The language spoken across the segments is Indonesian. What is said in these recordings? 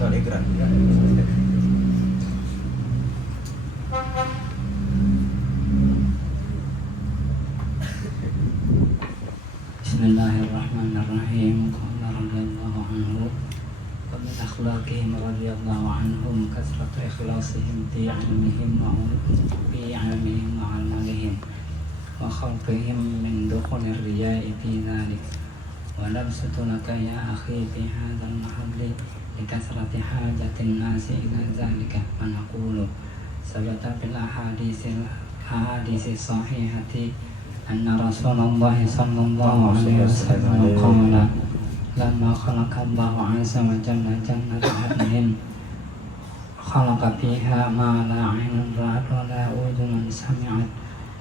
atau ikrar. Bismillahirrahmanirrahim. Qala radhiyallahu anhu wa min akhlaqihim radhiyallahu anhum kasratu ikhlasihim fi ilmihim wa amalihim wa khalqihim min dukhuli riya'i fi dhalik wa nabsutu laka ya akhi fi hadzal mahalli likasrati hajatin nasi ila dhalika wa naqulu sabata bil ahadisi sahihati anna Rasulullah sallallahu alaihi wasallam qala lamma khalaqa Allahu azza wa jalla jannata adnin khalaqa fiha ma la 'ainun ra'at wa la udhunun sami'at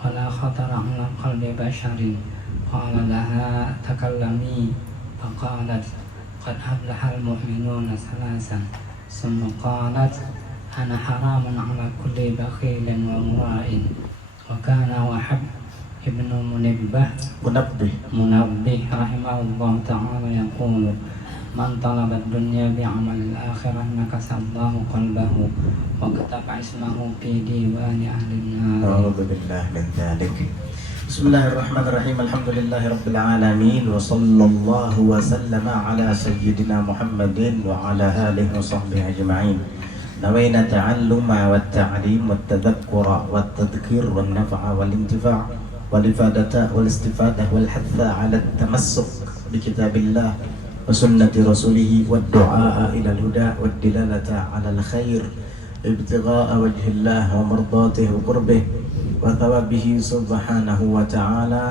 wa la khatara 'ala qalbi basharin qala laha takallami faqalat qad aflaha al-mu'minuna thalathan thumma qalat ana haramun 'ala kulli bakhilin wa mura'in wa kana wahab Ibnu Munabbih rahimahullah ta'ala yaqulu man talabat dunya bi'amalil akhirah nakasallahu qalbahu wa kataba ismahu fi diwani ahlin nar. A'udzu billahi min dzalik. Bismillahirrahmanirrahim. Alhamdulillahi rabbil alamin wa sallallahu wa sallama ala sayyidina Muhammadin wa ala alihi wa sahbihi ajma'in. Nawaina ta'alluma wat ta'lim wat tadhakkura wat tadhkir wan naf'a wal intifa' والإفادة والاستفادة والحث على التمسك بكتاب الله وسنة رسوله والدعاء إلى الهدى والدلالة على الخير ابتغاء وجه الله ومرضاته وقربه وثوابه سبحانه وتعالى.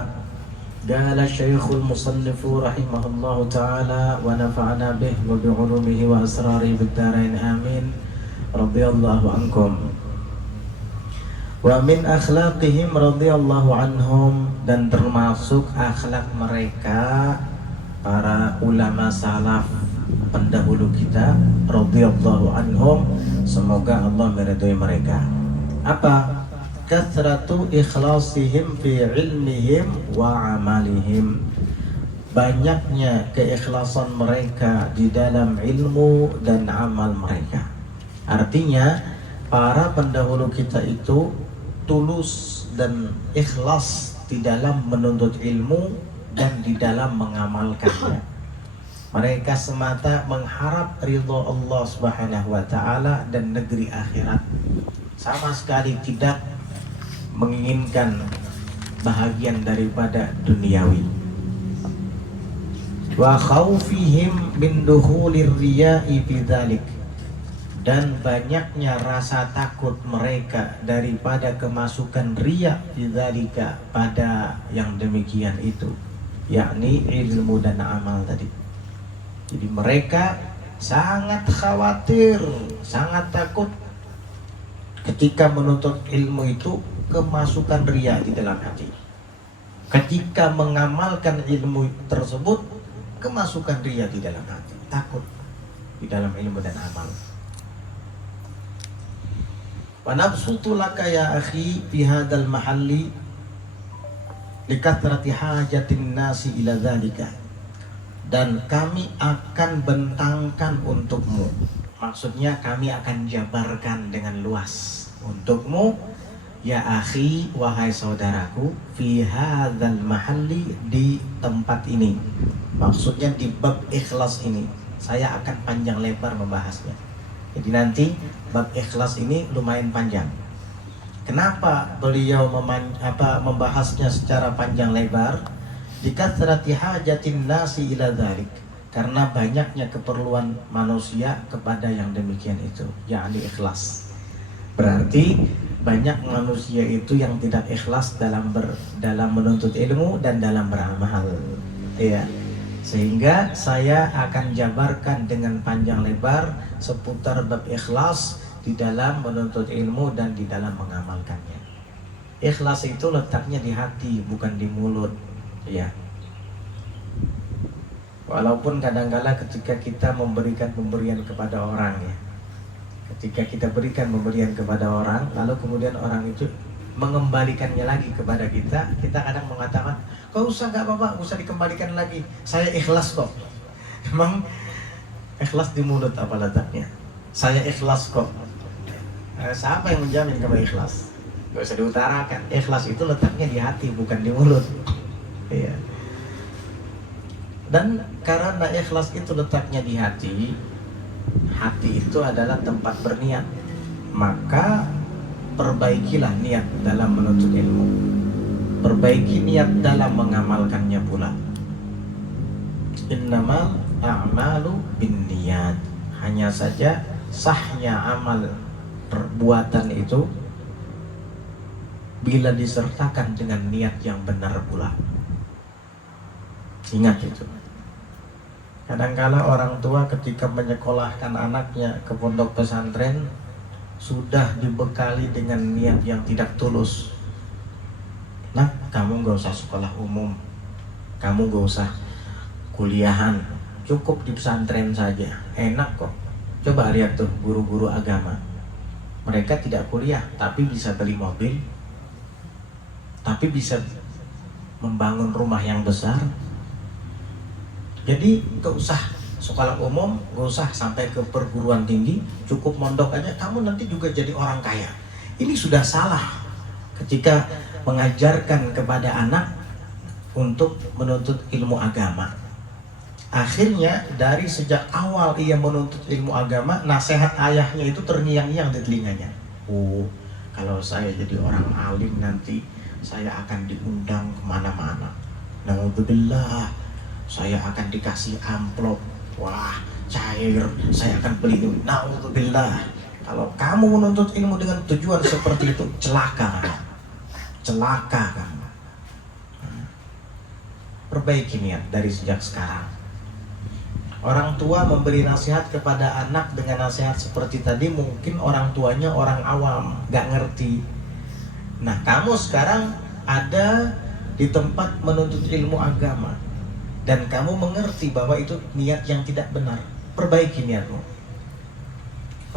قال الشيخ المصنف رحمه الله تعالى ونفعنا به وبعلومه وأسراره بالدارين آمين. رضي الله عنكم. Wa min akhlaqihim radhiyallahu anhum, dan termasuk akhlak mereka para ulama salaf pendahulu kita radhiyallahu anhum, semoga Allah meridhai mereka. Apa? Kathratu ikhlasihim fi ilmihim wa amalihim. Banyaknya keikhlasan mereka di dalam ilmu dan amal mereka. Artinya para pendahulu kita itu tulus dan ikhlas di dalam menuntut ilmu dan di dalam mengamalkannya. Mereka semata mengharap ridho Allah Subhanahu wa taala dan negeri akhirat. Sama sekali tidak menginginkan bahagian daripada duniawi. Wa khaufihim min dukhulir riya'i fi dzalik, dan banyaknya rasa takut mereka daripada kemasukan riya bidzalika, pada yang demikian itu, yakni ilmu dan amal tadi. Jadi mereka sangat khawatir, sangat takut ketika menuntut ilmu itu kemasukan riya di dalam hati. Ketika mengamalkan ilmu tersebut kemasukan riya di dalam hati, takut di dalam ilmu dan amal. Wa nabsutu laka ya akhi fi hadzal mahalli likathrati hajatin nasi ila dzalika, dan kami akan bentangkan untukmu, maksudnya kami akan jabarkan dengan luas untukmu ya akhi, wahai saudaraku, fi hadzal mahalli, di tempat ini, maksudnya di bab ikhlas ini saya akan panjang lebar membahasnya. Jadi nanti bab ikhlas ini lumayan panjang. Kenapa beliau membahasnya secara panjang lebar? Dikathrati hajatin nasi ila dzalik, karena banyaknya keperluan manusia kepada yang demikian itu, yakni ikhlas. Berarti banyak manusia itu yang tidak ikhlas dalam menuntut ilmu dan dalam beramal. Iya. Sehingga saya akan jabarkan dengan panjang lebar seputar bab ikhlas di dalam menuntut ilmu dan di dalam mengamalkannya. Ikhlas itu letaknya di hati, bukan di mulut, ya. Walaupun kadang-kala ketika kita memberikan pemberian kepada orang, ya, ketika kita berikan pemberian kepada orang, lalu kemudian orang itu mengembalikannya lagi kepada kita, kita kadang mengatakan, "Kau usah, nggak apa-apa, usah dikembalikan lagi, saya ikhlas kok." Memang Ikhlas di mulut apa letaknya? Saya ikhlas kok. Siapa yang menjamin kamu ikhlas? Gak usah diutarakan. Ikhlas itu letaknya di hati, bukan di mulut. Iya. Dan karena ikhlas itu letaknya di hati, hati itu adalah tempat berniat. Maka perbaikilah niat dalam menuntut ilmu. Perbaiki niat dalam mengamalkannya pula. Innamal a'malu binniyat. Hanya saja sahnya amal perbuatan itu bila disertakan dengan niat yang benar pula. Ingat itu. Kadang-kala orang tua ketika menyekolahkan anaknya ke pondok pesantren sudah dibekali dengan niat yang tidak tulus. Nah, kamu gak usah sekolah umum, kamu gak usah kuliahan, cukup di pesantren saja, enak kok. Coba lihat tuh guru-guru agama, mereka tidak kuliah tapi bisa beli mobil, tapi bisa membangun rumah yang besar. Jadi gak usah sekolah umum, gak usah sampai ke perguruan tinggi, cukup mondok aja, kamu nanti juga jadi orang kaya. Ini sudah salah ketika mengajarkan kepada anak untuk menuntut ilmu agama. Akhirnya dari sejak awal ia menuntut ilmu agama, nasihat ayahnya itu terngiang-ngiang di telinganya. Oh, kalau saya jadi orang alim nanti saya akan diundang kemana-mana. Naudzubillah, saya akan dikasih amplop. Wah, cair, saya akan beli itu. Naudzubillah. Kalau kamu menuntut ilmu dengan tujuan seperti itu, celaka kamu. Celaka kamu. Perbaiki niat dari sejak sekarang. Orang tua memberi nasihat kepada anak dengan nasihat seperti tadi, mungkin orang tuanya orang awam, gak ngerti. Nah, kamu sekarang ada di tempat menuntut ilmu agama dan kamu mengerti bahwa itu niat yang tidak benar. Perbaiki niatmu.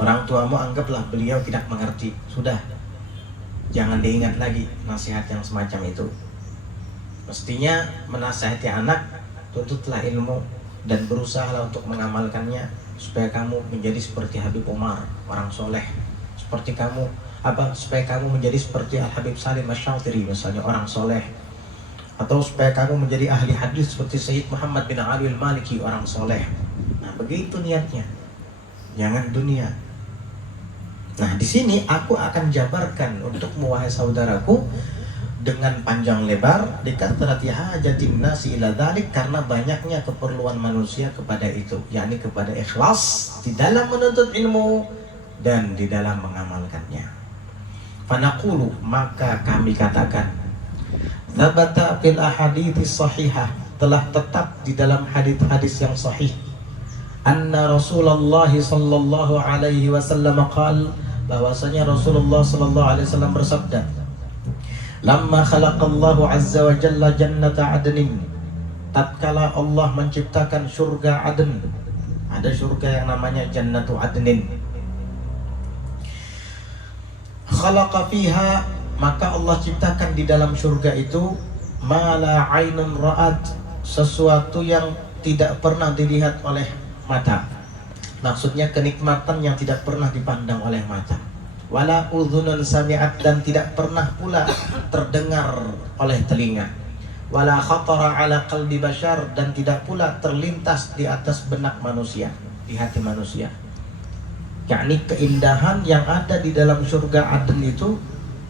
Orang tuamu anggaplah beliau tidak mengerti. Sudah, jangan diingat lagi nasihat yang semacam itu. Mestinya menasihati anak, tuntutlah ilmu dan berusahalah untuk mengamalkannya supaya kamu menjadi seperti Habib Umar, orang soleh. Seperti kamu, supaya kamu menjadi seperti Al-Habib Salim Asy-Syatiri misalnya, orang soleh. Atau supaya kamu menjadi ahli hadis seperti Sayyid Muhammad bin Ali Al-Maliki, orang soleh. Nah, begitu niatnya. Jangan dunia. Nah, di sini aku akan jabarkan untukmu wahai saudaraku dengan panjang lebar dikathrati hajatin nasi ila dzalik, karena banyaknya keperluan manusia kepada itu, yakni kepada ikhlas di dalam menuntut ilmu dan di dalam mengamalkannya. Fanaqulu, maka kami katakan, tsabata fil ahadits sahihah, telah tetap di dalam hadis-hadis yang sahih, anna Rasulullah sallallahu alaihi wasallam qala, bahwasanya Rasulullah sallallahu alaihi wasallam bersabda, lamma khalaqallahu azza wa jalla jannata adnin, tatkala Allah menciptakan surga Aden, ada surga yang namanya Jannatu Adnin. Khalaqa fiha, maka Allah ciptakan di dalam surga itu ma la ainun ra'at, sesuatu yang tidak pernah dilihat oleh mata. Maksudnya kenikmatan yang tidak pernah dipandang oleh mata. Wala udhunun sami'at, dan tidak pernah pula terdengar oleh telinga. Wala khatara ala qalbi bashar, dan tidak pula terlintas di atas benak manusia, di hati manusia. Yakni keindahan yang ada di dalam surga Aden itu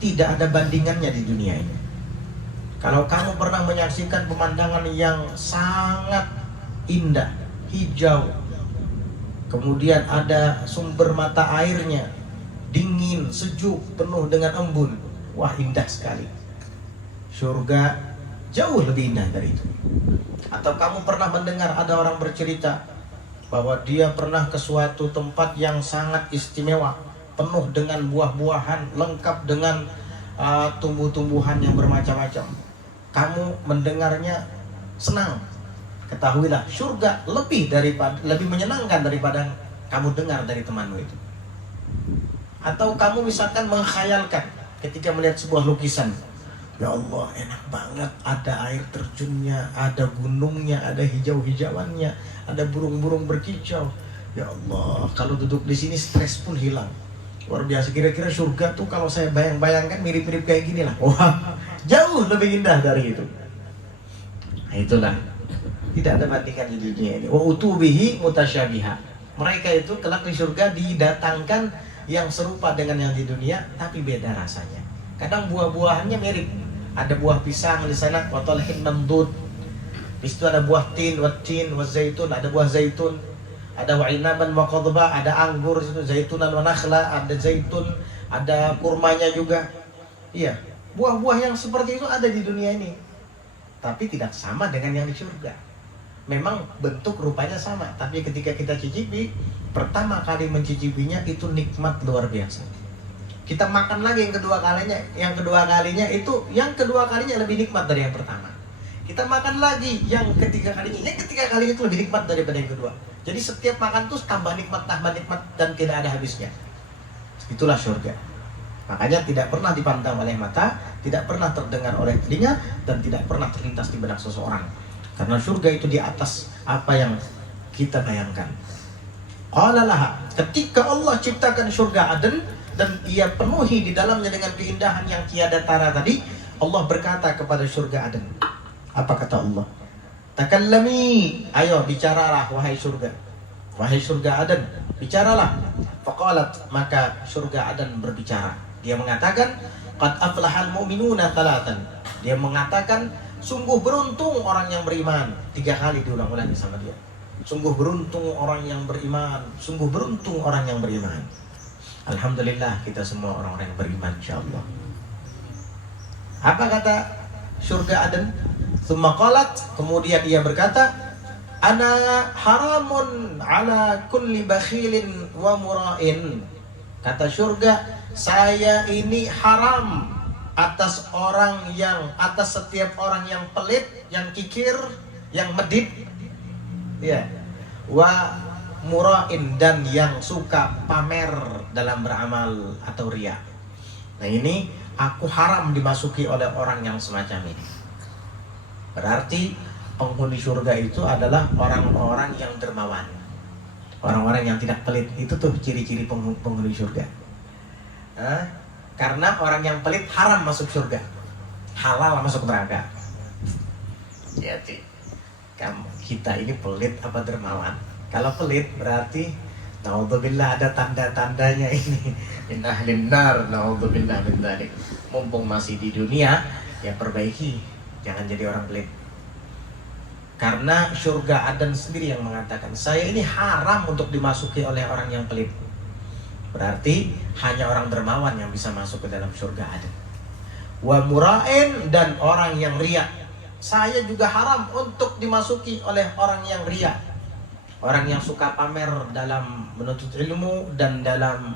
tidak ada bandingannya di dunia ini. Kalau kamu pernah menyaksikan pemandangan yang sangat indah, hijau, kemudian ada sumber mata airnya, dingin, sejuk, penuh dengan embun. Wah, indah sekali. Surga jauh lebih indah dari itu. Atau kamu pernah mendengar ada orang bercerita bahwa dia pernah ke suatu tempat yang sangat istimewa, penuh dengan buah-buahan, lengkap dengan tumbuh-tumbuhan yang bermacam-macam. Kamu mendengarnya senang. Ketahuilah, surga lebih menyenangkan daripada kamu dengar dari temanmu itu. Atau kamu misalkan menghayalkan ketika melihat sebuah lukisan, ya Allah, enak banget, ada air terjunnya, ada gunungnya, ada hijau-hijauannya, ada burung-burung berkicau. Ya Allah, kalau duduk di sini stres pun hilang. Luar biasa. Kira-kira surga tuh kalau saya bayang-bayangkan mirip-mirip kayak gini lah. Wah, jauh lebih indah dari itu. Nah, itulah. Tidak ada bandingan di dunia ini. Wa utubihi mutasyabiha. Mereka itu kelak di surga didatangkan yang serupa dengan yang di dunia, tapi beda rasanya. Kadang buah-buahannya mirip. Ada buah pisang di sana, wa talhin mamdud. Di situ ada buah tin, wa zaitun, ada buah zaitun. Ada wa inaban wa qadba, ada anggur di situ, zaitunan wa nakhla, ada zaitun, ada kurmanya juga. Iya, buah-buah yang seperti itu ada di dunia ini. Tapi tidak sama dengan yang di surga. Memang bentuk rupanya sama, tapi ketika kita cicipi, pertama kali mencicipinya itu nikmat luar biasa. Kita makan lagi yang kedua kalinya lebih nikmat dari yang pertama. Kita makan lagi yang ketiga kalinya itu lebih nikmat daripada yang kedua. Jadi setiap makan tuh tambah nikmat dan tidak ada habisnya. Itulah surga. Makanya tidak pernah dipandang oleh mata, tidak pernah terdengar oleh telinga, dan tidak pernah terlintas di benak seseorang. Karena surga itu di atas apa yang kita bayangkan. Qala laha, ketika Allah ciptakan surga Aden dan ia penuhi di dalamnya dengan keindahan yang tiada tara tadi, Allah berkata kepada surga Aden. Apa kata Allah? Takallami, ayo bicaralah wahai surga. Wahai surga Aden, bicaralah. Faqalat, maka surga Aden berbicara. Dia mengatakan, qad aflahal mu'minuna talatan. Dia mengatakan, sungguh beruntung orang yang beriman. 3 kali diulang-ulangi sama dia. Sungguh beruntung orang yang beriman. Sungguh beruntung orang yang beriman. Alhamdulillah kita semua orang-orang yang beriman, insyaallah. Apa kata surga Aden? Tsumma qalat, kemudian ia berkata, ana haramun ala kulli bakhilin wa mura'in. Kata surga, saya ini haram atas setiap orang yang pelit, yang kikir, yang medit, ya, wa mura'in, dan yang suka pamer dalam beramal atau riya. Nah ini aku haram dimasuki oleh orang yang semacam ini. Berarti penghuni surga itu adalah orang-orang yang dermawan, orang-orang yang tidak pelit. Itu tuh ciri-ciri penghuni surga. Karena orang yang pelit haram masuk surga, halal masuk neraka. Jadi kita ini pelit apa dermawan? Kalau pelit berarti naudzubillah, ada tanda-tandanya ini. Inna ahlin nar, naudzubillah min dzalik. Mumpung masih di dunia, ya perbaiki, jangan jadi orang pelit. Karena surga Aden sendiri yang mengatakan, saya ini haram untuk dimasuki oleh orang yang pelit. Berarti hanya orang dermawan yang bisa masuk ke dalam surga Aden. Wa mura'in, dan orang yang riya. Saya juga haram untuk dimasuki oleh orang yang riya. Orang yang suka pamer dalam menuntut ilmu dan dalam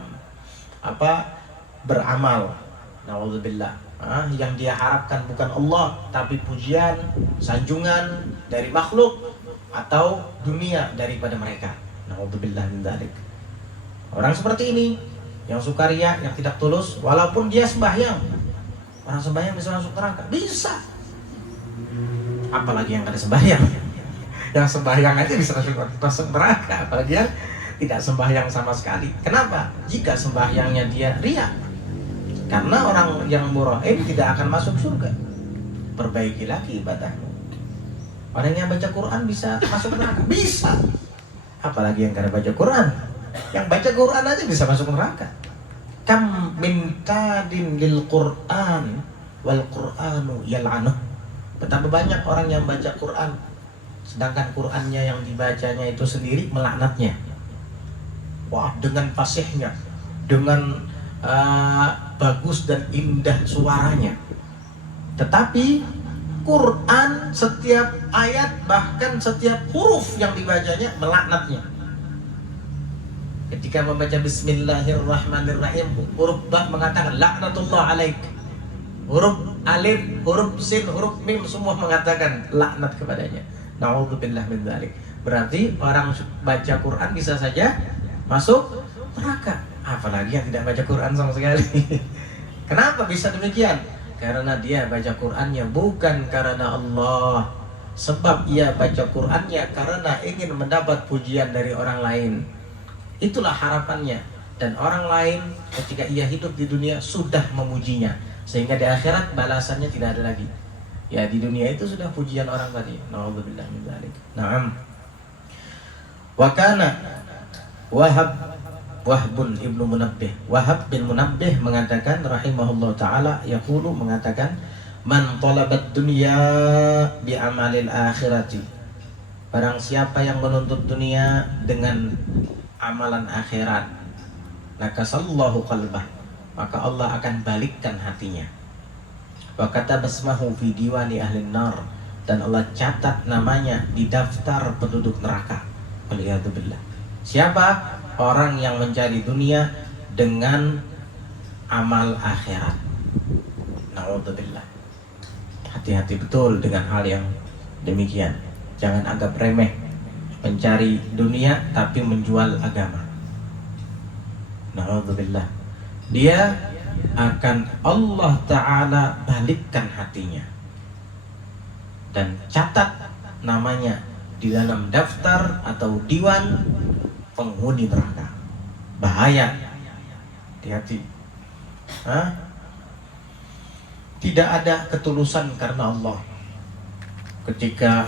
beramal. Nauzubillah. Yang dia harapkan bukan Allah, tapi pujian, sanjungan dari makhluk atau dunia daripada mereka. Nauzubillah min dzalik. Orang seperti ini yang suka riya, yang tidak tulus, walaupun dia sembahyang. Orang sembahyang bisa masuk neraka? Bisa. Apalagi yang ada sembahyang. Yang sembahyang aja bisa masuk neraka, apalagi yang tidak sembahyang sama sekali. Kenapa? Jika sembahyangnya dia riya. Karena orang yang mura'in tidak akan masuk surga. Perbaiki lagi ibadahmu. Orang yang baca Quran bisa masuk neraka? Bisa. Apalagi yang kada baca Quran. Yang baca Quran aja bisa masuk neraka. Kam min kadin lil Quran wal Quranu yal'anuh. Betapa banyak orang yang baca Quran, sedangkan Qurannya yang dibacanya itu sendiri melaknatnya. Wah, dengan fasihnya, dengan bagus dan indah suaranya. Tetapi Quran setiap ayat, bahkan setiap huruf yang dibacanya melaknatnya. Ketika membaca Bismillahirrahmanirrahim, huruf ba mengatakan laknatullah alaik. Huruf alif, huruf sin, huruf mim semua mengatakan laknat kepadanya. Na'udzubillah min dzalik. Berarti orang baca Quran bisa saja masuk neraka. Apalagi yang tidak baca Quran sama sekali. Kenapa bisa demikian? Karena dia baca Qurannya bukan karena Allah. Sebab ia baca Qurannya karena ingin mendapat pujian dari orang lain. Itulah harapannya. Dan orang lain ketika ia hidup di dunia sudah memujinya, sehingga di akhirat balasannya tidak ada lagi. Ya di dunia itu sudah pujian orang tadi. Nauzubillah min dzalik. Naam. Wa kana Wahbun ibnu Munabbih, Wahab bin Munabbih mengatakan rahimahullah ta'ala, yaqulu mengatakan, man talabat dunya bi amalil akhirati, barang siapa yang menuntut dunia dengan amalan akhirat, nakasallahu qalbah, maka Allah akan balikkan hatinya. Wa katabasmahu fi diwani ahli nar, dan Allah catat namanya di daftar penduduk neraka. Waliyadzubillah. Siapa? Orang yang mencari dunia dengan amal akhirat. Na'udzubillah. Hati-hati betul dengan hal yang demikian. Jangan anggap remeh mencari dunia tapi menjual agama. Na'udzubillah. Dia akan Allah Ta'ala balikkan hatinya dan catat namanya di dalam daftar atau diwan penghuni neraka. Bahaya. Hati-hati. Tidak ada ketulusan karena Allah ketika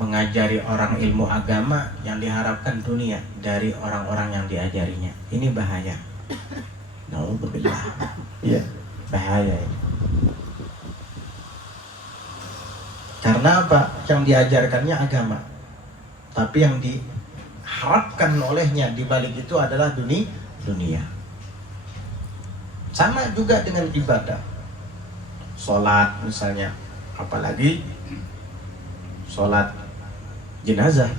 mengajari orang ilmu agama yang diharapkan dunia dari orang-orang yang diajarinya. Ini bahaya. Nauzubillah. Iya, bahaya ini. Karena apa? Yang diajarkannya agama, tapi yang diharapkan olehnya di balik itu adalah dunia. Sama juga dengan ibadah, sholat misalnya, apalagi sholat jenazah.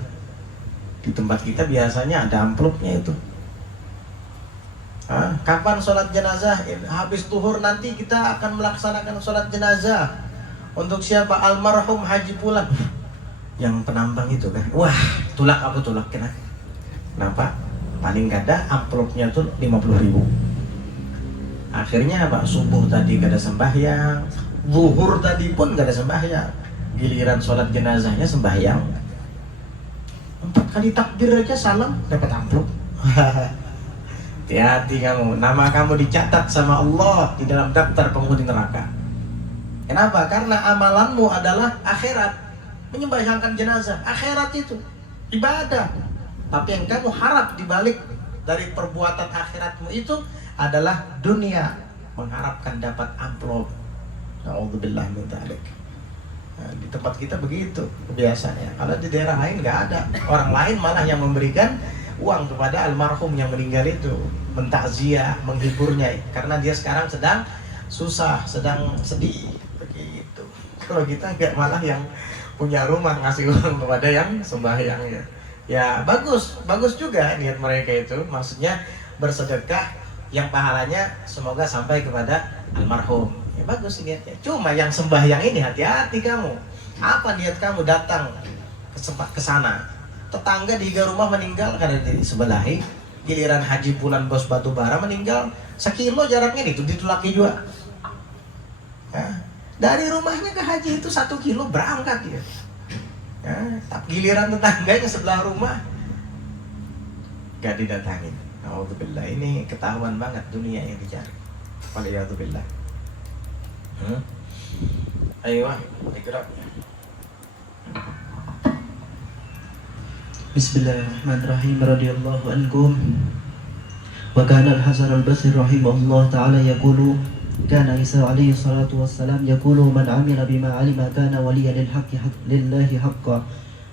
Di tempat kita biasanya ada amplopnya itu. Kapan sholat jenazah? Habis zuhur nanti kita akan melaksanakan sholat jenazah. Untuk siapa? Almarhum Haji Pulan. Yang penambang itu kan. Wah, tulak apa tulak? Kenapa? Paling kada amplopnya tuh 50.000. Akhirnya apa? Subuh tadi gak ada sembahyang, zuhur tadi pun gak ada sembahyang. Giliran sholat jenazahnya sembahyang. 4 kali takbir aja salam dapat amplop. Hati-hati kamu, nama kamu dicatat sama Allah di dalam daftar penghuni neraka. Kenapa? Karena amalanmu adalah akhirat, menyembahyangkan jenazah. Akhirat itu ibadah. Tapi yang kamu harap dibalik dari perbuatan akhiratmu itu adalah dunia, mengharapkan dapat amplop. Na'udzubillah min dzalik. Nah, di tempat kita begitu kebiasaannya. Kalau di daerah lain nggak ada. Orang lain malah yang memberikan uang kepada almarhum yang meninggal itu, mentakziah, menghiburnya, karena dia sekarang sedang susah, sedang sedih. Begitu. Kalau kita nggak, malah yang punya rumah ngasih uang kepada yang sembahyangnya. Ya bagus juga niat mereka itu. Maksudnya bersedekah yang pahalanya semoga sampai kepada almarhum. Ya bagus niatnya. Cuma yang sembahyang ini hati-hati kamu. Apa niat kamu datang ke sana? Tetangga di rumah meninggal karena disebelahi. Giliran Haji Pulan bos batu bara meninggal, 1 kilo jaraknya itu ditulaki juga. Ya, dari rumahnya ke haji itu 1 kilo berangkat ya. Ya, tapi giliran tetangganya sebelah rumah gak didatangin. Alhamdulillah, ini ketahuan banget dunia yang dicari. Waliyadzubillah. Ayo, ikra. Bismillahirrahmanirrahim. Radhiyallahu ankum. Wa kana al-Hasan al-Basri rahimahullah ta'ala yaqulu kana Isa alaihi salatu wassalam yaqulu man amila bima alima kana waliyan lillahi haqqan.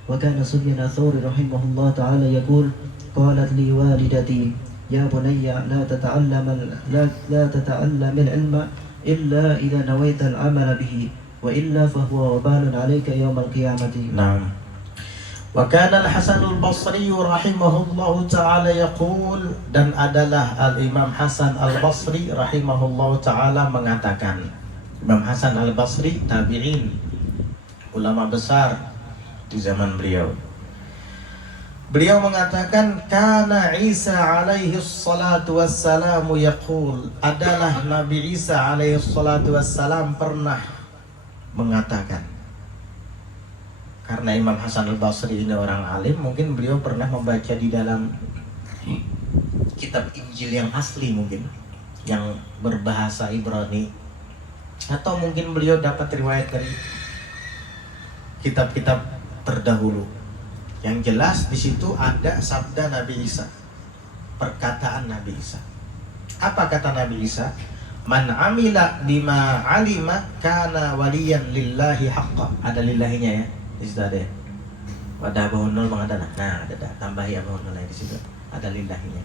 Wa kana Sufyan ats-Tsauri rahimahullah ta'ala yaqul qalat li walidati ya bunayya la tata'allam al-ilma illa idza nawaita al-amala bihi wa illa fa huwa wabalun 'alayka yawm al-qiyamati. Naam. Wa kana al-Hasan al-Basri rahimahullahu ta'ala yaqul, dan adalah al-Imam Hasan al-Basri rahimahullahu ta'ala mengatakan. Imam Hasan al-Basri tabi'in, ulama besar di zaman beliau. Beliau mengatakan kana Isa alaihi salatu wassalamu yaqul, adalah Nabi Isa alaihi salatu wassalam pernah mengatakan. Karena Imam Hasan al-Basri ini orang alim, mungkin beliau pernah membaca di dalam kitab Injil yang asli mungkin, yang berbahasa Ibrani, atau mungkin beliau dapat riwayat dari kitab-kitab terdahulu. Yang jelas di situ ada sabda Nabi Isa, perkataan Nabi Isa. Apa kata Nabi Isa? Man amila bima alima kana waliyan lillahi haqqa. Ada lillahinya ya. Di situ ada ya. Wadah bawah nol mengadalah. Nah, ada tambahi bawah nol di situ. Ada lillahinya.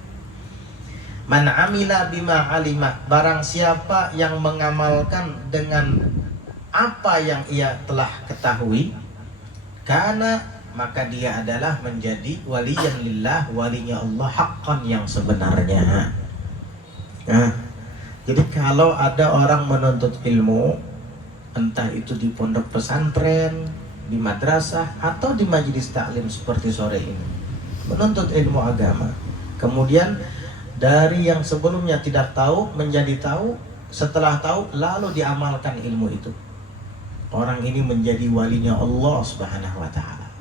Man amila bima alima, barang siapa yang mengamalkan dengan apa yang ia telah ketahui, karena maka dia adalah menjadi waliyan lillah, walinya Allah haqqan yang sebenarnya. Nah, jadi kalau ada orang menuntut ilmu, entah itu di pondok pesantren, di madrasah, atau di majelis taklim seperti sore ini, menuntut ilmu agama, kemudian dari yang sebelumnya tidak tahu menjadi tahu, setelah tahu lalu diamalkan ilmu itu, orang ini menjadi walinya Allah Subhanahu wa ta'ala.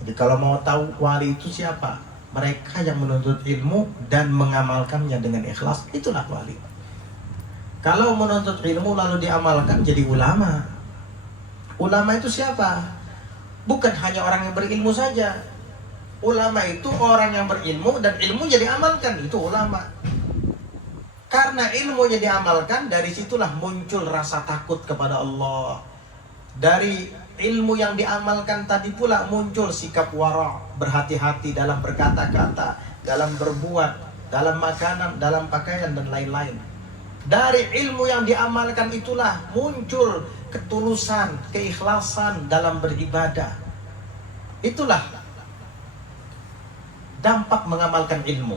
Jadi kalau mau tahu wali itu siapa, mereka yang menuntut ilmu dan mengamalkannya dengan ikhlas, itulah wali. Kalau menuntut ilmu lalu diamalkan, jadi ulama. Ulama itu siapa? Bukan hanya orang yang berilmu saja. Ulama itu orang yang berilmu dan ilmunya diamalkan, itu ulama. Karena ilmunya diamalkan, dari situlah muncul rasa takut kepada Allah. Dari ilmu yang diamalkan tadi pula muncul sikap wara', berhati-hati dalam berkata-kata, dalam berbuat, dalam makanan, dalam pakaian dan lain-lain. Dari ilmu yang diamalkan itulah muncul ketulusan, keikhlasan dalam beribadah. Itulah dampak mengamalkan ilmu.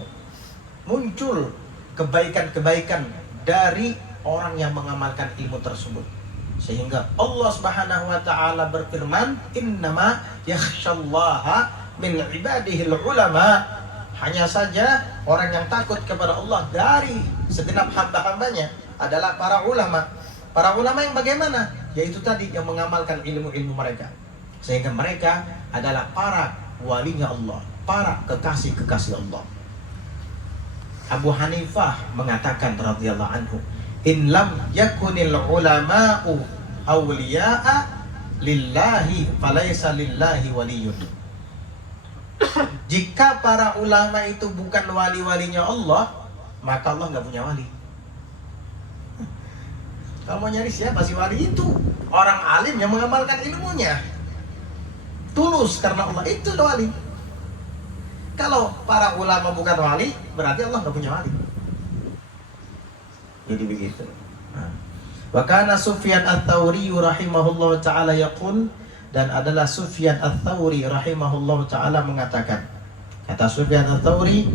Muncul kebaikan-kebaikan dari orang yang mengamalkan ilmu tersebut. Sehingga Allah Subhanahu wa ta'ala berfirman, innama yakhshallaha min ibadihil ulama. Hanya saja orang yang takut kepada Allah dari segenap hamba-hambanya adalah para ulama. Para ulama yang bagaimana? Yaitu tadi yang mengamalkan ilmu-ilmu mereka. Sehingga mereka adalah para walinya Allah, para kekasih-kekasih Allah. Abu Hanifah mengatakan radhiyallahu anhu, in lam yakunil ulama'u awliya'a lillahi falaysa lillahi waliyun. Jika para ulama itu bukan wali-walinya Allah, maka Allah nggak punya wali. Kalau mau nyari siapa sih wali itu? Orang alim yang mengamalkan ilmunya, tulus karena Allah, itu wali. Kalau para ulama bukan wali, berarti Allah nggak punya wali. Jadi begitu. Wa kana Sufyan Ats-Tsauri rahimahullah taala yaqul, dan adalah Sufyan Ats-Tsauri rahimahullah taala mengatakan, kata Sufyan Ats-Tsauri,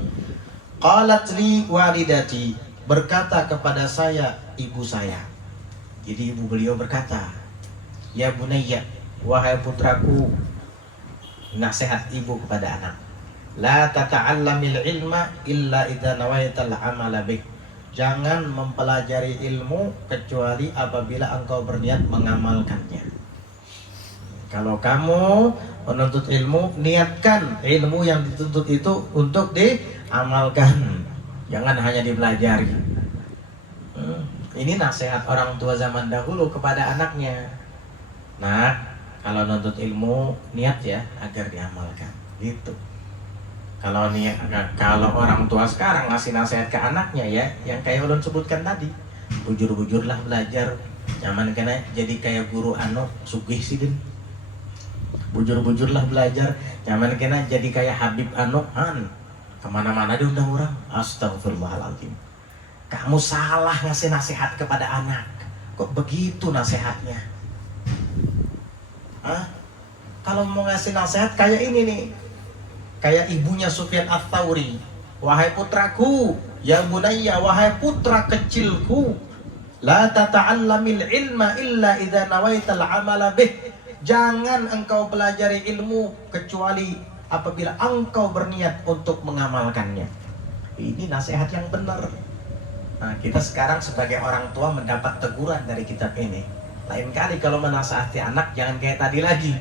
qalat li walidati, berkata kepada saya ibu saya. Jadi ibu beliau berkata, ya bunayya, wahai putraku, nasihat ibu kepada anak, la tata'allamil ilma illa idza nawaital amala bih. Jangan mempelajari ilmu kecuali apabila engkau berniat mengamalkannya. Kalau kamu menuntut ilmu, niatkan ilmu yang dituntut itu untuk diamalkan, jangan hanya dipelajari. Ini nasihat orang tua zaman dahulu kepada anaknya. Nah, kalau nuntut ilmu, niat ya agar diamalkan. Gitu. Kalau orang tua sekarang ngasih nasihat ke anaknya ya, yang kayak ulun sebutkan tadi, bujur-bujurlah belajar, nyaman kena jadi kayak guru sugih sidin. Bujur-bujurlah belajar, nyaman kena jadi kayak Habib kemana-mana diundang orang. Astagfirullahaladzim. Kamu salah ngasih nasihat kepada anak. Kok begitu nasihatnya? Kalau mau ngasih nasihat kayak ini nih, kayak ibunya Sufyan Ats-Tsauri, wahai putraku, ya bunayya, wahai putra kecilku, la tata'allamil ilma illa idza nawaital amala bih. Jangan engkau pelajari ilmu kecuali apabila engkau berniat untuk mengamalkannya. Ini nasihat yang benar. Nah, kita sekarang sebagai orang tua mendapat teguran dari kitab ini. Lain kali kalau menasihati anak, jangan kayak tadi lagi.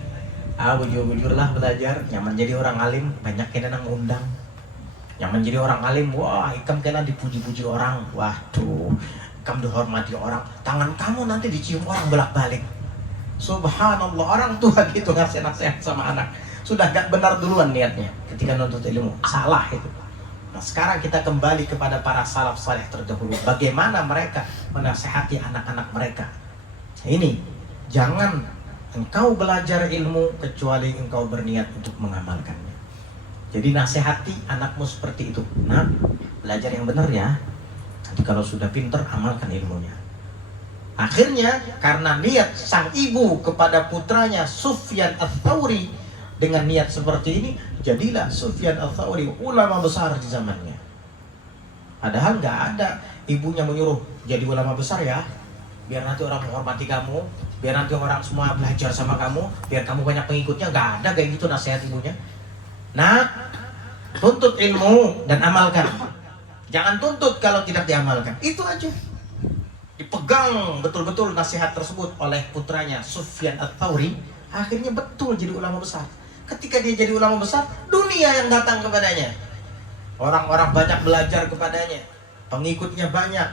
Bujur-bujurlah belajar, nyaman jadi orang alim, banyak yang ngundang. Yang menjadi orang alim, wah ikam kena dipuji-puji orang, waduh, ikam dihormati orang, tangan kamu nanti dicium orang bolak-balik. Subhanallah, orang tua gitu ngasih nasihat sama anak, sudah gak benar duluan niatnya ketika nuntut ilmu, salah itu. Nah sekarang kita kembali kepada para salaf saleh terdahulu, bagaimana mereka menasehati anak-anak mereka. Ini, jangan engkau belajar ilmu kecuali engkau berniat untuk mengamalkannya. Jadi nasihati anakmu seperti itu. Nah, belajar yang benar ya. Nanti kalau sudah pinter, amalkan ilmunya. Akhirnya, karena niat sang ibu kepada putranya Sufyan Ats-Tsauri dengan niat seperti ini, jadilah Sufyan Ats-Tsauri ulama besar di zamannya. Padahal nggak ada ibunya menyuruh jadi ulama besar ya, biar nanti orang menghormati kamu, biar nanti orang semua belajar sama kamu, biar kamu banyak pengikutnya. Nggak ada kayak gitu nasihat ibunya. Nah, tuntut ilmu dan amalkan. Jangan tuntut kalau tidak diamalkan. Itu aja. Dipegang betul-betul nasihat tersebut oleh putranya Sufyan Ats-Tsauri. Akhirnya betul jadi ulama besar. Ketika dia jadi ulama besar, dunia yang datang kepadanya. Orang-orang banyak belajar kepadanya. Pengikutnya banyak.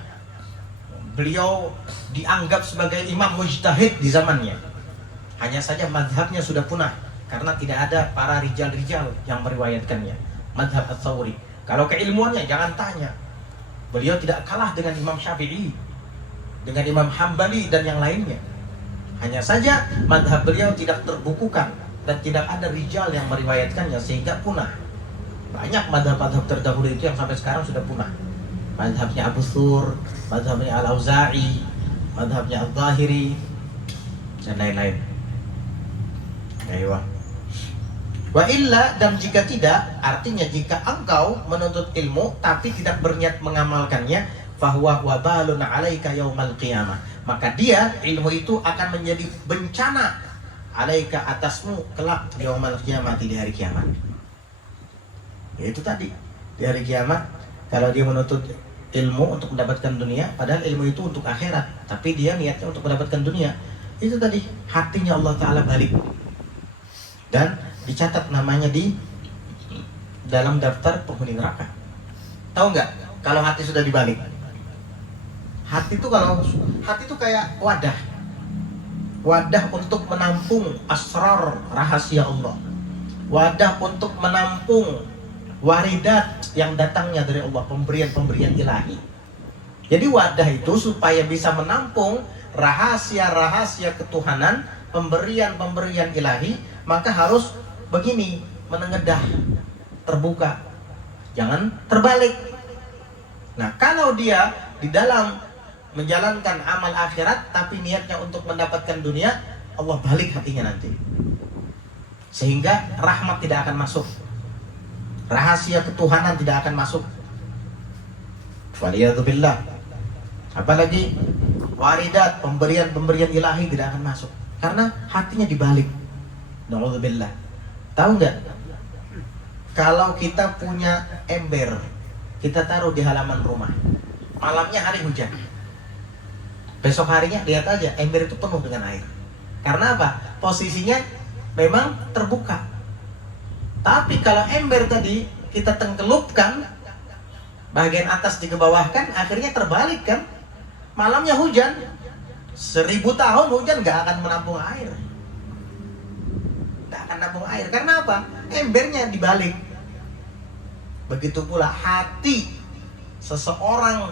Beliau dianggap sebagai imam mujtahid di zamannya. Hanya saja mazhabnya sudah punah karena tidak ada para rijal-rijal yang meriwayatkannya. Mazhab Ats-Tsauri. Kalau keilmuannya jangan tanya. Beliau tidak kalah dengan Imam Syafi'i, dengan Imam Hambali dan yang lainnya. Hanya saja mazhab beliau tidak terbukukan dan tidak ada rijal yang meriwayatkannya sehingga punah. Banyak mazhab-mazhab terdahulu itu yang sampai sekarang sudah punah. Mazhabnya Abu Thur, mazhabnya Al-Auza'i, mazhabnya Al-Zahiri dan lain-lain. Ayo. Wa illa, dan jika tidak, artinya jika engkau menuntut ilmu tapi tidak berniat mengamalkannya, fahuwa wabalun 'alaika yaumal qiyamah, maka dia, ilmu itu akan menjadi bencana 'alaika, atasmu kelak yaumal qiyamah, di hari kiamat. Itu tadi, di hari kiamat kalau dia menuntut ilmu untuk mendapatkan dunia, padahal ilmu itu untuk akhirat, tapi dia niatnya untuk mendapatkan dunia. Itu tadi, hatinya Allah Ta'ala balik dan dicatat namanya di dalam daftar penghuni neraka. Tahu nggak kalau hati sudah dibalik? Hati itu kayak wadah untuk menampung asrar rahasia Allah, wadah untuk menampung waridat yang datangnya dari Allah, pemberian-pemberian ilahi. Jadi wadah itu supaya bisa menampung rahasia-rahasia ketuhanan, pemberian-pemberian ilahi, maka harus begini, menengedah, terbuka, jangan terbalik. Nah, kalau dia di dalam menjalankan amal akhirat tapi niatnya untuk mendapatkan dunia, Allah balik hatinya nanti, sehingga rahmat tidak akan masuk, rahasia ketuhanan tidak akan masuk. Waliyadzubillah. Apalagi waridat, pemberian-pemberian ilahi tidak akan masuk karena hatinya dibalik. Na'udzubillah. Tahu nggak? Kalau kita punya ember, kita taruh di halaman rumah, malamnya hari hujan, besok harinya lihat aja ember itu penuh dengan air. Karena apa? Posisinya memang terbuka. Tapi kalau ember tadi kita tengkelupkan, bagian atas dikebawahkan, akhirnya terbalik kan? Malamnya hujan, 1000 tahun hujan nggak akan menampung air. Akan nampung air. Karena apa? Embernya dibalik. Begitu pula hati seseorang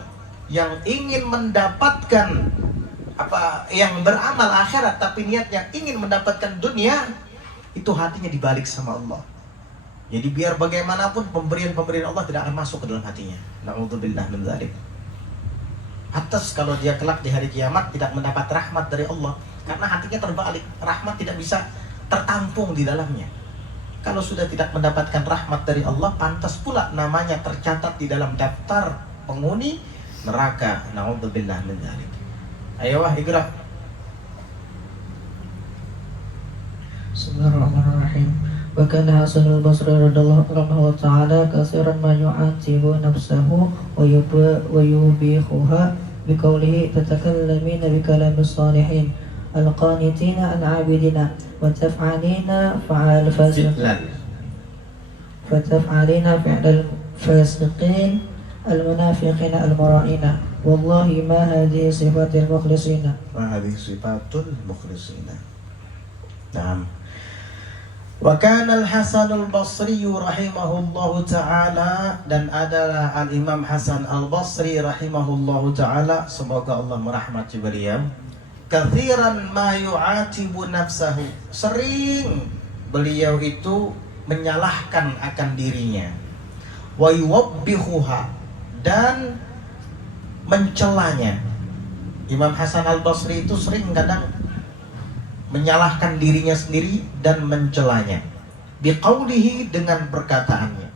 yang ingin mendapatkan yang beramal akhirat tapi niatnya ingin mendapatkan dunia, itu hatinya dibalik sama Allah. Jadi biar bagaimanapun pemberian-pemberian Allah tidak akan masuk ke dalam hatinya. Na'udzubillah min dzalik. Atas kalau dia kelak di hari kiamat tidak mendapat rahmat dari Allah karena hatinya terbalik, rahmat tidak bisa tertampung di dalamnya. Kalau sudah tidak mendapatkan rahmat dari Allah, pantas pula namanya tercatat di dalam daftar penghuni neraka. Na'udzubillah min dzalik. Ayo iqra. Bismillahirrahmanirrahim. Wa kana Hasan al-Basri radhiyallahu ta'ala katsiran ma yu'atibu nafsahu wa yubihuha biqawlihi tatakallamina bi kalamis salihin al-qanitina al-'abidina wa taf'alina fa'al fazl fataf'alina الفاسقين المنافقين المرائين والله ما هذه صفات المخلصين. وهذه صفات المخلصين. نعم. وكان الحسن البصري رحمه الله تعالى, dan adalah Al-Imam Hasan Al-Basri rahimahullahu ta'ala, semoga Allah merahmati beliau, kathiran ma yu'atibu nafsahu, sering beliau itu menyalahkan akan dirinya, wa yuwabbihuha, dan mencelanya. Imam Hasan Al-Basri itu sering kadang menyalahkan dirinya sendiri dan mencelanya, biqaulihi, dengan perkataannya.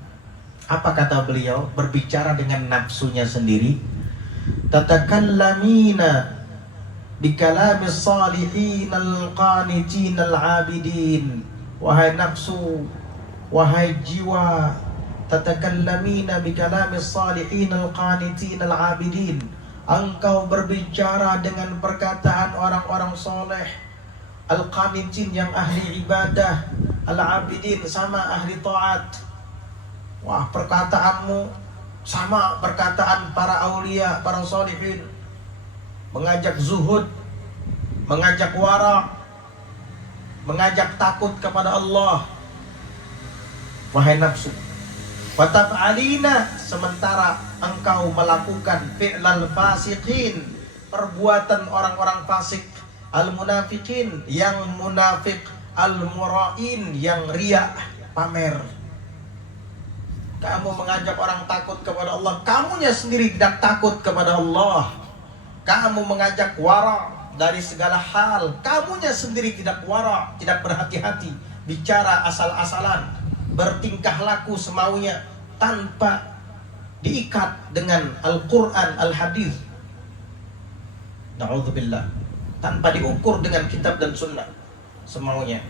Apa kata beliau? Berbicara dengan nafsunya sendiri. Tatakallamina bikalamis salihin al-qanitin al-abidin. Wahai nafsu, wahai jiwa, tatakallamina bikalamis salihin al-qanitin al-abidin, engkau berbicara dengan perkataan orang-orang soleh, al-qanitin yang ahli ibadah, al-abidin sama ahli taat. Wah, perkataanmu sama perkataan para aulia, para sholihin, mengajak zuhud, mengajak wara, mengajak takut kepada Allah. Wahai nafsu, wa taf'alina, sementara engkau melakukan fi'lal fasiqin, perbuatan orang-orang fasik, al-munafikin, yang munafik, al-mura'in, yang riya, pamer. Kamu mengajak orang takut kepada Allah, kamunya sendiri tidak takut kepada Allah. Kamu mengajak wara dari segala hal, kamunya sendiri tidak wara, tidak berhati-hati, bicara asal-asalan, bertingkah laku semaunya tanpa diikat dengan Al-Quran, Al-Hadis. Na'udzubillah, tanpa diukur dengan kitab dan sunnah, semaunya.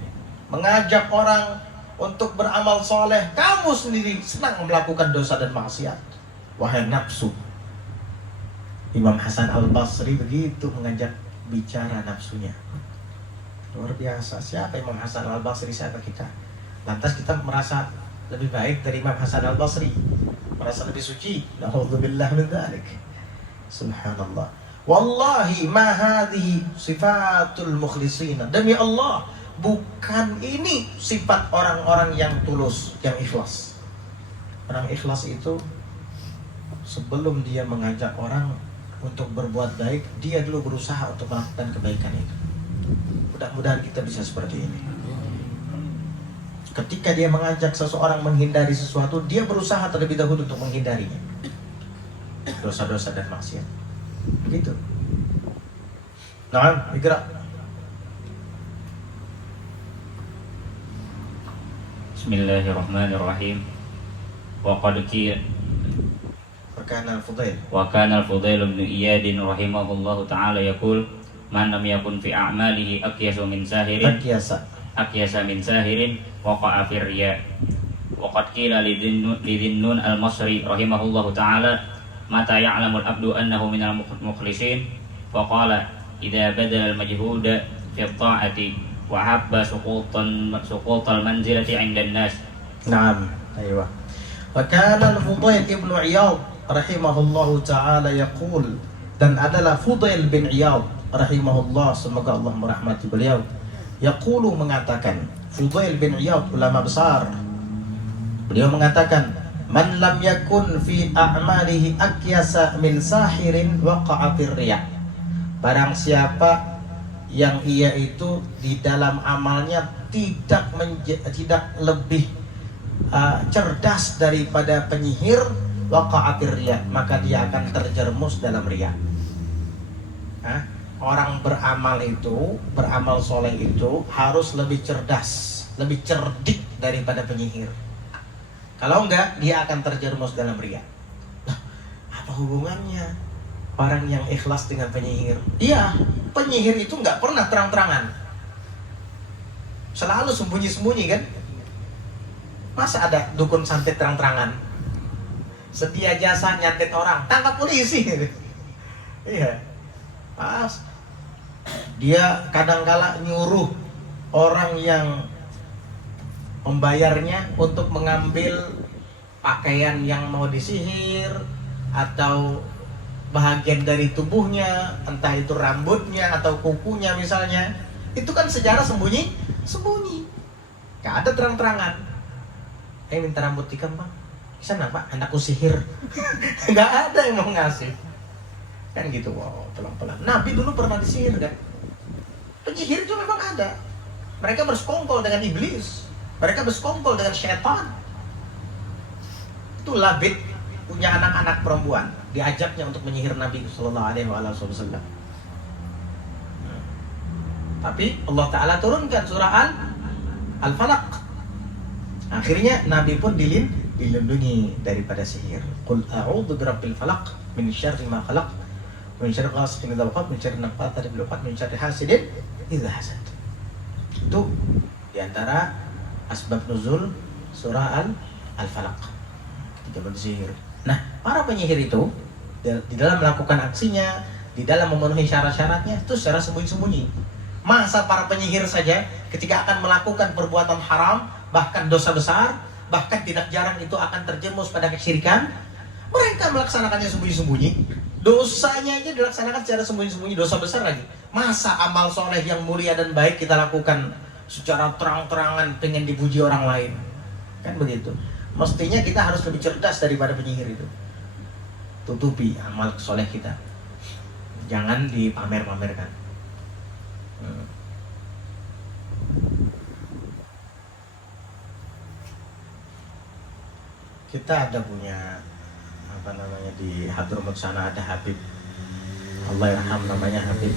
Mengajak orang untuk beramal soleh, kamu sendiri senang melakukan dosa dan maksiat. Wahai nafsu. Imam Hasan Al-Basri begitu mengajak bicara nafsunya. Luar biasa. Siapa Imam Hasan Al-Basri? Siapa kita? Lantas kita merasa lebih baik dari Imam Hasan Al-Basri, merasa lebih suci. Na'udzubillah min dzalik. Subhanallah. Wallahi ma hadhihi sifatul mukhlisin. Demi Allah, bukan ini sifat orang-orang yang tulus, yang ikhlas. Orang ikhlas itu sebelum dia mengajak orang untuk berbuat baik, dia dulu berusaha untuk melakukan kebaikan itu. Mudah-mudahan kita bisa seperti ini. Ketika dia mengajak seseorang menghindari sesuatu, dia berusaha terlebih dahulu untuk menghindarinya, dosa-dosa dan maksiat. Begitu. Nah, ikra. Bismillahirrahmanirrahim. Wa qad qila wa kana al-Fudail bin Iyad rahimahullahu ta'ala yaqul man lam yakun fi a'malihi aqyasu min sahirin waqa'a fi riya. Wa qad qila li Dhinnun al-Masri rahimahullahu ta'ala mata ya'lamul abdu annahu minal mukhlisin, faqala idza badala al-majhuda fi at-ta'ati wa habba suqutal manzilati 'inda an-nas. Naam, aywa. Wa kana al-Fudail ibn Iyad rahimahullahu ta'ala yaqul, dan adalah Fudail bin Iyad rahimahullah, semoga Allah merahmati beliau, yaqulu, mengatakan, Fudail bin Iyad ulama besar, beliau mengatakan, man lam yakun fi a'malihi akyasa min sahirin waqa'a fir riya. Barang siapa yang ia itu di dalam amalnya tidak lebih cerdas daripada penyihir, waqa'a fir riya, maka dia akan terjerumus dalam riya. Orang beramal itu, beramal soleh itu harus lebih cerdas, lebih cerdik daripada penyihir. Kalau enggak, dia akan terjerumus dalam riya. Nah, apa hubungannya orang yang ikhlas dengan penyihir? Iya, penyihir itu enggak pernah terang-terangan, selalu sembunyi-sembunyi kan. Masa ada dukun santet terang-terangan? Sedia jasa nyantet orang, tangkap polisi. Iya. Pas dia kadang-kala nyuruh orang yang membayarnya untuk mengambil pakaian yang mau disihir atau bahagian dari tubuhnya, entah itu rambutnya atau kukunya misalnya, itu kan secara sembunyi, gak ada terang-terangan. Minta rambut tikam bang, sana pak, anakku sihir. Gak ada yang mau ngasih, kan gitu. Wow, pelan-pelan. Nabi dulu pernah disihir kan. Penyihir itu memang ada. Mereka bersekongkol dengan iblis, mereka bersekongkol dengan syaitan. Itu Labid punya anak-anak perempuan, diajaknya untuk menyihir Nabi Sallallahu Alaihi Wasallam. Tapi Allah Ta'ala turunkan surah Al-Falaq. Akhirnya Nabi pun dilindungi daripada sihir. Qul a'udzu birabbil falaq min syarri ma khalaq, min syarri ghasiqin idza waqab, min syarri nafathati fil 'uqad, min syarri hasidin idza hasad. Itu diantara asbab nuzul surah Al-Falaq ketika bersihir. Nah, para penyihir itu di dalam melakukan aksinya, di dalam memenuhi syarat-syaratnya itu secara sembunyi-sembunyi. Masa para penyihir saja ketika akan melakukan perbuatan haram, bahkan dosa besar, bahkan tidak jarang itu akan terjerumus pada kesyirikan, mereka melaksanakannya sembunyi-sembunyi. Dosanya aja dilaksanakan secara sembunyi-sembunyi, dosa besar lagi. Masa amal soleh yang mulia dan baik kita lakukan secara terang-terangan pengen dipuji orang lain? Kan begitu. Mestinya kita harus lebih cerdas daripada penyihir itu. Tutupi amal soleh kita, jangan dipamer-pamerkan. Kita ada punya di Hadramut sana ada Habib, Allah yarham, namanya Habib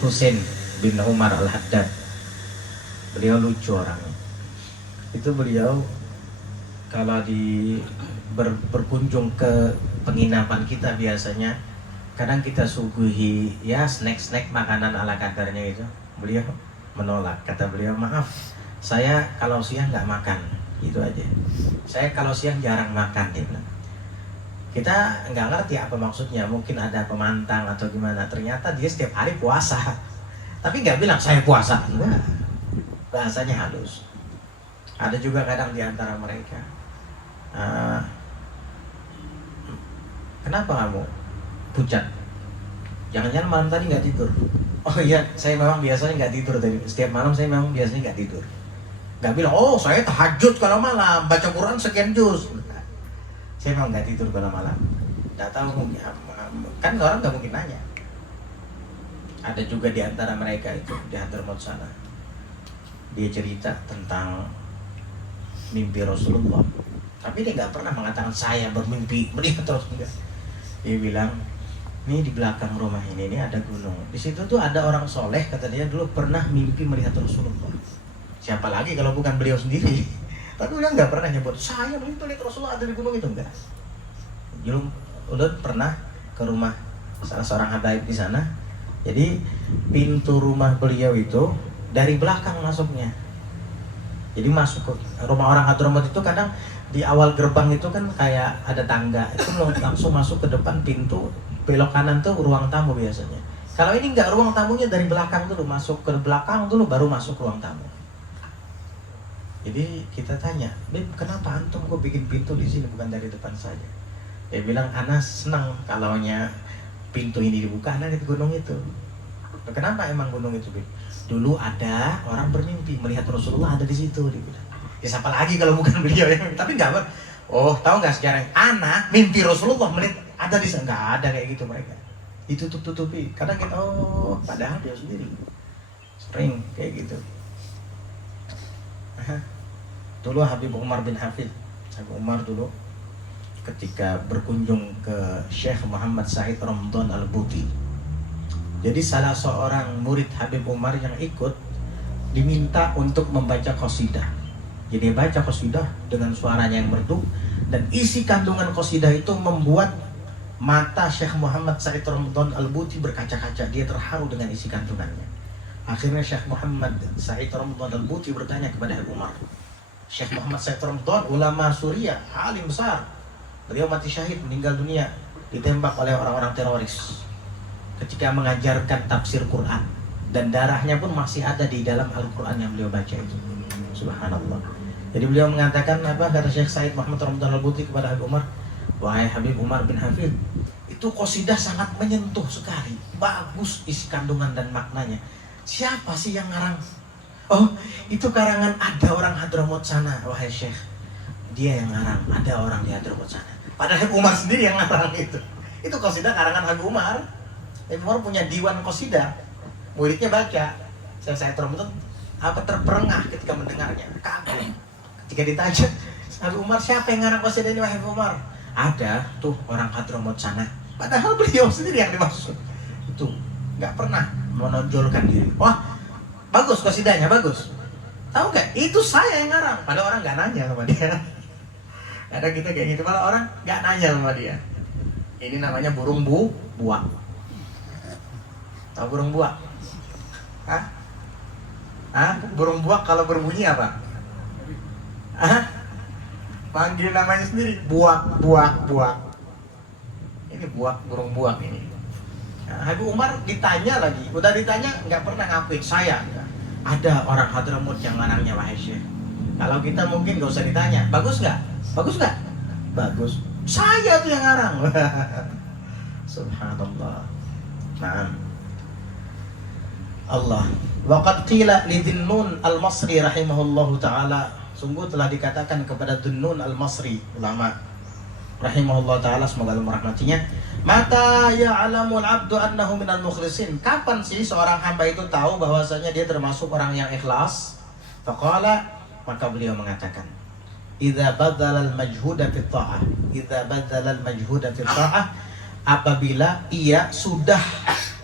Husain bin Umar Al-Haddad. Beliau lucu orangnya. Itu beliau kalau berkunjung ke penginapan kita biasanya, kadang kita suguhi ya snack makanan ala kadarnya itu. Beliau menolak, kata beliau, maaf, saya kalau siang nggak makan, gitu aja. Saya kalau siang jarang makan, dia bilang. Kita nggak ngerti apa maksudnya, mungkin ada pemantang atau gimana. Ternyata dia setiap hari puasa, tapi nggak bilang saya puasa, enggak. Bahasanya halus. Ada juga kadang di antara mereka, kenapa kamu pucat? Jangan-jangan malam tadi nggak tidur? Oh iya, saya memang biasanya nggak tidur tadi. Setiap malam saya memang biasanya nggak tidur. Nggak bilang, oh saya tahajud kalau malam, baca Quran sekian juz. Saya memang nggak tidur kalau malam. Nggak tahu mungkin, kan orang nggak mungkin nanya. Ada juga di antara mereka itu di Hadramut sana. Dia cerita tentang mimpi Rasulullah, tapi dia nggak pernah mengatakan saya bermimpi melihat Rasulullah. Dia bilang, nih di belakang rumah ini ada gunung. Di situ tuh ada orang soleh, kata dia, dulu pernah mimpi melihat Rasulullah. Siapa lagi kalau bukan beliau sendiri? Tapi dia nggak pernah nyebut saya mimpi melihat Rasulullah ada di gunung itu, enggak. Udah pernah ke rumah salah seorang habaib di sana. Jadi pintu rumah beliau itu dari belakang masuknya. Jadi masuk ke rumah orang Hadramut itu kadang di awal gerbang itu kan kayak ada tangga, itu langsung masuk ke depan pintu, belok kanan tuh ruang tamu biasanya. Kalau ini enggak, ruang tamunya dari belakang dulu, masuk ke belakang dulu baru masuk ruang tamu. Jadi kita tanya, Beb, kenapa antum kok bikin pintu di sini bukan dari depan saja? Dia bilang, Ana senang kalaunya pintu ini dibuka, Ana di gunung itu. Kenapa emang gunung itu, Beb? Dulu ada orang bermimpi melihat Rasulullah ada di situ, dia bilang. Ya siapa lagi kalau bukan beliau ya? Tapi enggak, oh tahu nggak sekarang? Anak mimpi Rasulullah melihat ada di sana, nggak ada kayak gitu mereka. Ditutup-tutupi. Kadang kita, oh padahal dia sendiri sering kayak gitu. Dulu Habib Umar bin Hafid, Habib Umar dulu ketika berkunjung ke Syekh Muhammad Said Ramadan Al-Buti. Jadi salah seorang murid Habib Umar yang ikut diminta untuk membaca qasidah. Jadi baca qasidah dengan suaranya yang merdu, dan isi kandungan qasidah itu membuat mata Syekh Muhammad Said Ramadan Al-Buti berkaca-kaca. Dia terharu dengan isi kandungannya. Akhirnya Syekh Muhammad Said Ramadan Al-Buti bertanya kepada Habib Umar. Syekh Muhammad Said Ramadan, ulama Suriah, alim besar. Beliau mati syahid, meninggal dunia, ditembak oleh orang-orang teroris ketika mengajarkan tafsir Quran, dan darahnya pun masih ada di dalam Al-Quran yang beliau baca itu. Subhanallah. Jadi beliau mengatakan apa, kata Syekh Said Muhammad Ramadan Al-Buti kepada Habib Umar, wahai Habib Umar bin Hafid, itu qasidah sangat menyentuh sekali, bagus isi kandungan dan maknanya. Siapa sih yang ngarang? Oh, itu karangan ada orang Hadramaut sana, wahai Syekh. Dia yang ngarang, ada orang di Hadramaut sana. Padahal Habib Umar sendiri yang ngarang itu. Itu qasidah karangan Habib Umar. Habib Umar punya diwan qasidah. Muridnya baca. Saya terbentuk apa terperengah ketika mendengarnya, kagum. Ketika ditanya, Habib Umar, siapa yang ngarang qasidah ini wahai Habib Umar? Ada tuh orang Hadramaut sana. Padahal beliau sendiri yang dimaksud. Itu nggak pernah menonjolkan diri. Wah, bagus qasidahnya, bagus. Tahu nggak? Itu saya yang ngarang. Padahal orang nggak nanya sama dia. Ada kita kayak gitu, malah orang nggak nanya sama dia. Ini namanya burung buak. Tahu burung buak? Hah? Burung buak kalau berbunyi apa? Panggil namanya sendiri, buak. Ini buak, burung buak ini. Nah, Habib Umar ditanya lagi, udah ditanya nggak pernah ngakuin saya. Ada orang Hadramaut yang ngarangnya wahai Syekh. Kalau kita mungkin nggak usah ditanya, bagus nggak? Bagus nggak? Bagus. Saya tuh yang ngarang. Subhanallah. Nah, Allah. Waqad qila li Dhinnun al-Masri rahimahullahu ta'ala. Sungguh telah dikatakan kepada Dhinnun al-Masri, ulama rahimahullah ta'ala, semoga Allah merahmatinya, mata ya'lamul abdu annahu minal mukhlisin. Kapan sih seorang hamba itu tahu bahwasanya dia termasuk orang yang ikhlas? Faqala, maka beliau mengatakan, idza badzala al-majhuda fi ta'ah. Idza badzala al-majhuda fi ta'ah, apabila ia sudah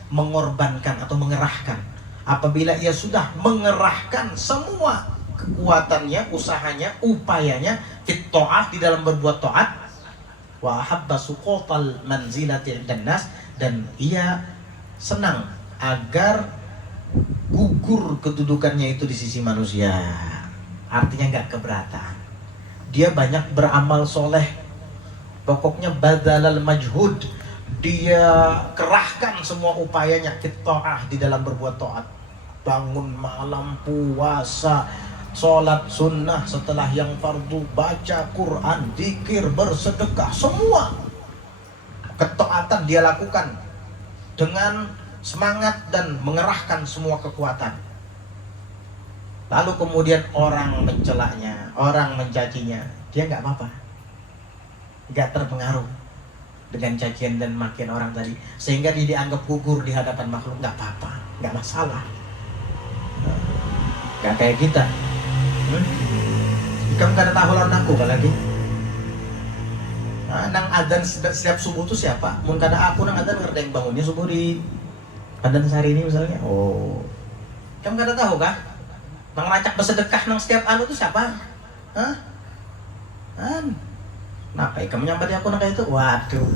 mengorbankan atau mengerahkan, apabila ia sudah mengerahkan semua kekuatannya, usahanya, upayanya fit ta'ah, di dalam berbuat taat, wa habba suqutal manzilati 'indan nas, dan ia senang agar gugur kedudukannya itu di sisi manusia. Artinya nggak keberatan. Dia banyak beramal soleh. Pokoknya badalal majhud, dia kerahkan semua upayanya fit ta'ah, di dalam berbuat taat. Bangun malam, puasa, sholat sunnah setelah yang fardu, baca Quran, zikir, bersedekah, semua ketaatan dia lakukan dengan semangat dan mengerahkan semua kekuatan. Lalu kemudian orang mencelaknya, orang mencacinya, dia nggak apa-apa, nggak terpengaruh dengan cacian dan makian orang tadi, sehingga dia dianggap gugur di hadapan makhluk. Nggak apa-apa, nggak masalah. Nggak kayak kita. Kamu kada tahu lawan aku lagi. Nang adzan setiap subuh tuh siapa? Mun kada aku nang adzan ngerti yang bangunnya subuh di Pandan Sari ini misalnya. Oh, kamu kada tahu kah? Nang racak bersedekah nang setiap anu tuh siapa? Hah? Nah, kayak kamu nyampe aku nang kayak itu. Waduh,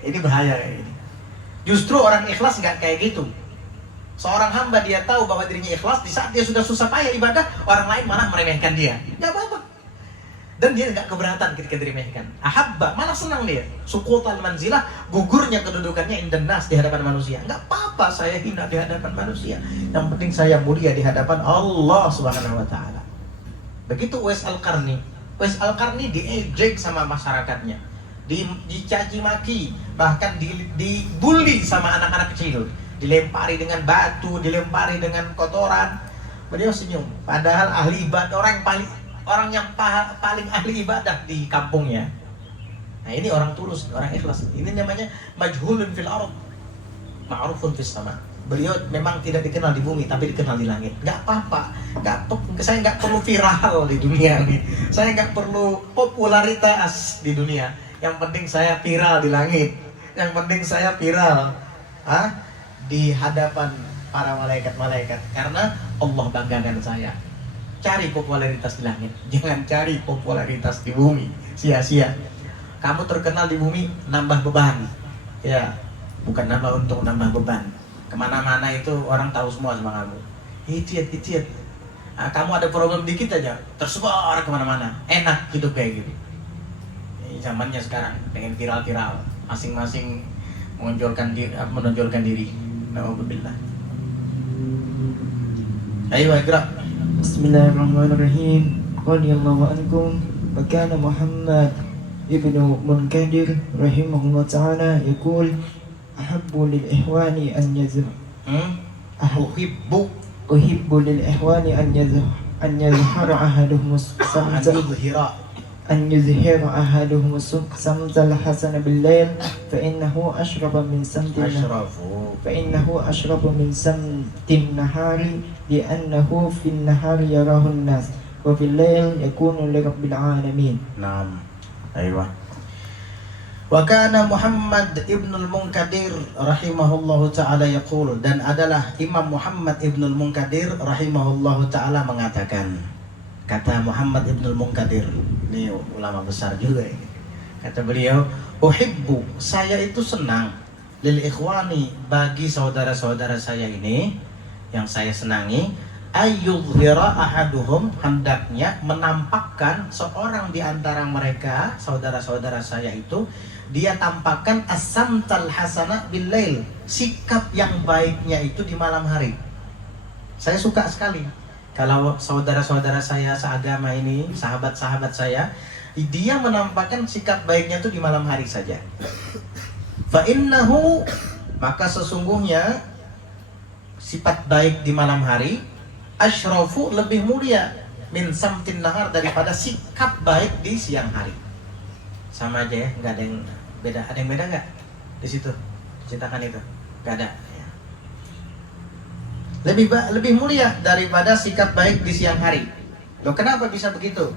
ini bahaya kayak ini. Justru orang ikhlas nggak kayak gitu. Seorang hamba dia tahu bahwa dirinya ikhlas, di saat dia sudah susah payah ibadah, orang lain malah meremehkan dia. Nggak apa-apa. Dan dia nggak keberatan ketika diremehkan. Ahabba, malah senang dia. Suqutal manzilah, gugurnya kedudukannya indan nas, di hadapan manusia. Nggak apa-apa saya hina di hadapan manusia. Yang penting saya mulia di hadapan Allah Subhanahu wa taala. Begitu Uwais Al-Qarni. Uwais Al-Qarni diejek sama masyarakatnya. Dicaci maki, bahkan dibully sama anak-anak kecil. Dilempari dengan batu, dilempari dengan kotoran. Beliau senyum. Padahal ahli ibadah, orang yang paling ahli ibadah di kampungnya. Nah, ini orang tulus, orang ikhlas. Ini namanya majhulun fil ardh, ma'rufun fis sama. Beliau memang tidak dikenal di bumi, tapi dikenal di langit. Nggak apa-apa. Saya nggak perlu viral di dunia ini. Saya nggak perlu popularitas di dunia. Yang penting saya viral di langit. Yang penting saya viral di hadapan para malaikat-malaikat, karena Allah banggakan saya. Cari popularitas di langit, jangan cari popularitas di bumi. Sia-sia. Kamu terkenal di bumi, nambah beban. Ya, bukan nambah untung, nambah beban. Kemana-mana itu orang tahu semua sama kamu. Hitiat. Kamu ada problem dikit aja, tersebar kemana-mana. Enak hidup kayak gitu. Ini zamannya sekarang, pengen viral-viral, masing-masing menonjolkan diri. Nauzubillah. Ayo, gerak. Bismillahirrahmanirrahim. رضي الله عنكم وكان محمد ابن منكدر رحمه الله تعالى يقول أحب للإخوان Uhibbu أحب للإخوان أن يظهر أحدهم الصمت أن يظهر أحدهم الصمت الحسن بالليل فإنه أشرب من صمت النهار لأنه في النهار يراه الناس وفي الليل يكون لرب العالمين. Naam. Aywa. Wa kana Muhammad ibnul Munkadir rahimahullahu ta'ala yaqul, dan adalah Imam Muhammad ibnul Munkadir rahimahullahu ta'ala mengatakan, kata Muhammad ibnul Munkadir, ini ulama besar juga ini. Kata beliau, uhibbu, saya itu senang, lil ikhwani, bagi saudara-saudara saya ini yang saya senangi, ayyudhira ahaduhum, hendaknya menampakkan seorang di antara mereka, saudara-saudara saya itu, dia tampakkan as-samtal hasana bil lail, sikap yang baiknya itu di malam hari. Saya suka sekali kalau saudara-saudara saya seagama ini, sahabat-sahabat saya, dia menampakkan sikap baiknya itu di malam hari saja. Fa innahu, maka sesungguhnya sifat baik di malam hari, asyrafu, lebih mulia, min samtin nahar, daripada sikap baik di siang hari. Sama aja ya, nggak ada yang beda. Ada yang beda nggak di situ? Diceritakan itu nggak ada ya. Lebih mulia daripada sikap baik di siang hari. Loh, kenapa bisa begitu?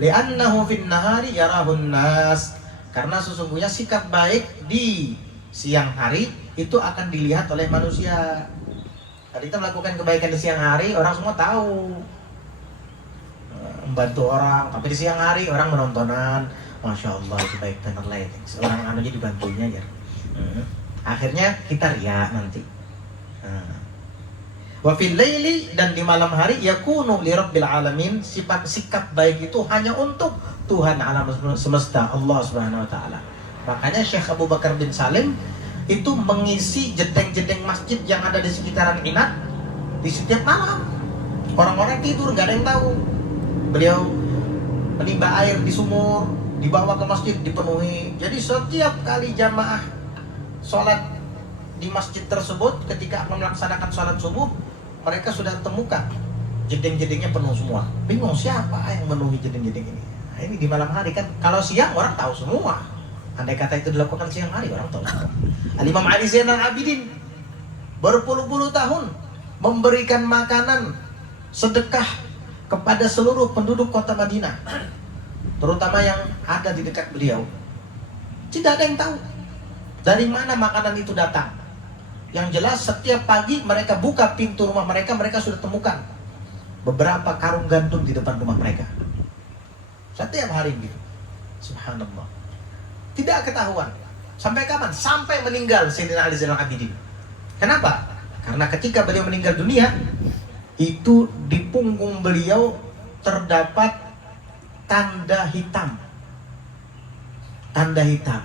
Li'annahu fin nahari yarahun nas, karena sesungguhnya sikap baik di siang hari itu akan dilihat oleh manusia. Kalau kita melakukan kebaikan di siang hari, orang semua tahu, membantu orang. Tapi di siang hari orang menontonan, Masya Allah itu baik benar lah itu. Seorang aja dibantunya ya. Akhirnya kita riya nanti. Wa fil laili, dan di malam hari, yakunu li rabbil alamin, sikap baik itu hanya untuk Tuhan alam semesta, Allah Subhanahu wa taala. Makanya Syekh Abu Bakar bin Salim itu mengisi jedeng-jedeng masjid yang ada di sekitaran Inat di setiap malam. Orang-orang tidur, nggak ada yang tahu. Beliau menimba air di sumur, dibawa ke masjid, dipenuhi. Jadi setiap kali jamaah sholat di masjid tersebut, ketika melaksanakan sholat subuh, mereka sudah temukan jedeng-jedengnya penuh semua. Bingung siapa yang memenuhi jedeng-jedeng ini. Nah, ini di malam hari kan. Kalau siang orang tahu semua. Andai kata itu dilakukan siang hari, orang tahu semua. Al-Imam Ali Zainal Abidin berpuluh-puluh tahun memberikan makanan sedekah kepada seluruh penduduk kota Madinah, terutama yang ada di dekat beliau. Tidak ada yang tahu dari mana makanan itu datang. Yang jelas setiap pagi mereka buka pintu rumah mereka, mereka sudah temukan beberapa karung gandum di depan rumah mereka. Setiap hari gitu. Subhanallah. Tidak ketahuan. Sampai kapan? Sampai meninggal Sayyidina Ali Zainal Abidin. Kenapa? Karena ketika beliau meninggal dunia, itu di punggung beliau terdapat tanda hitam. Tanda hitam.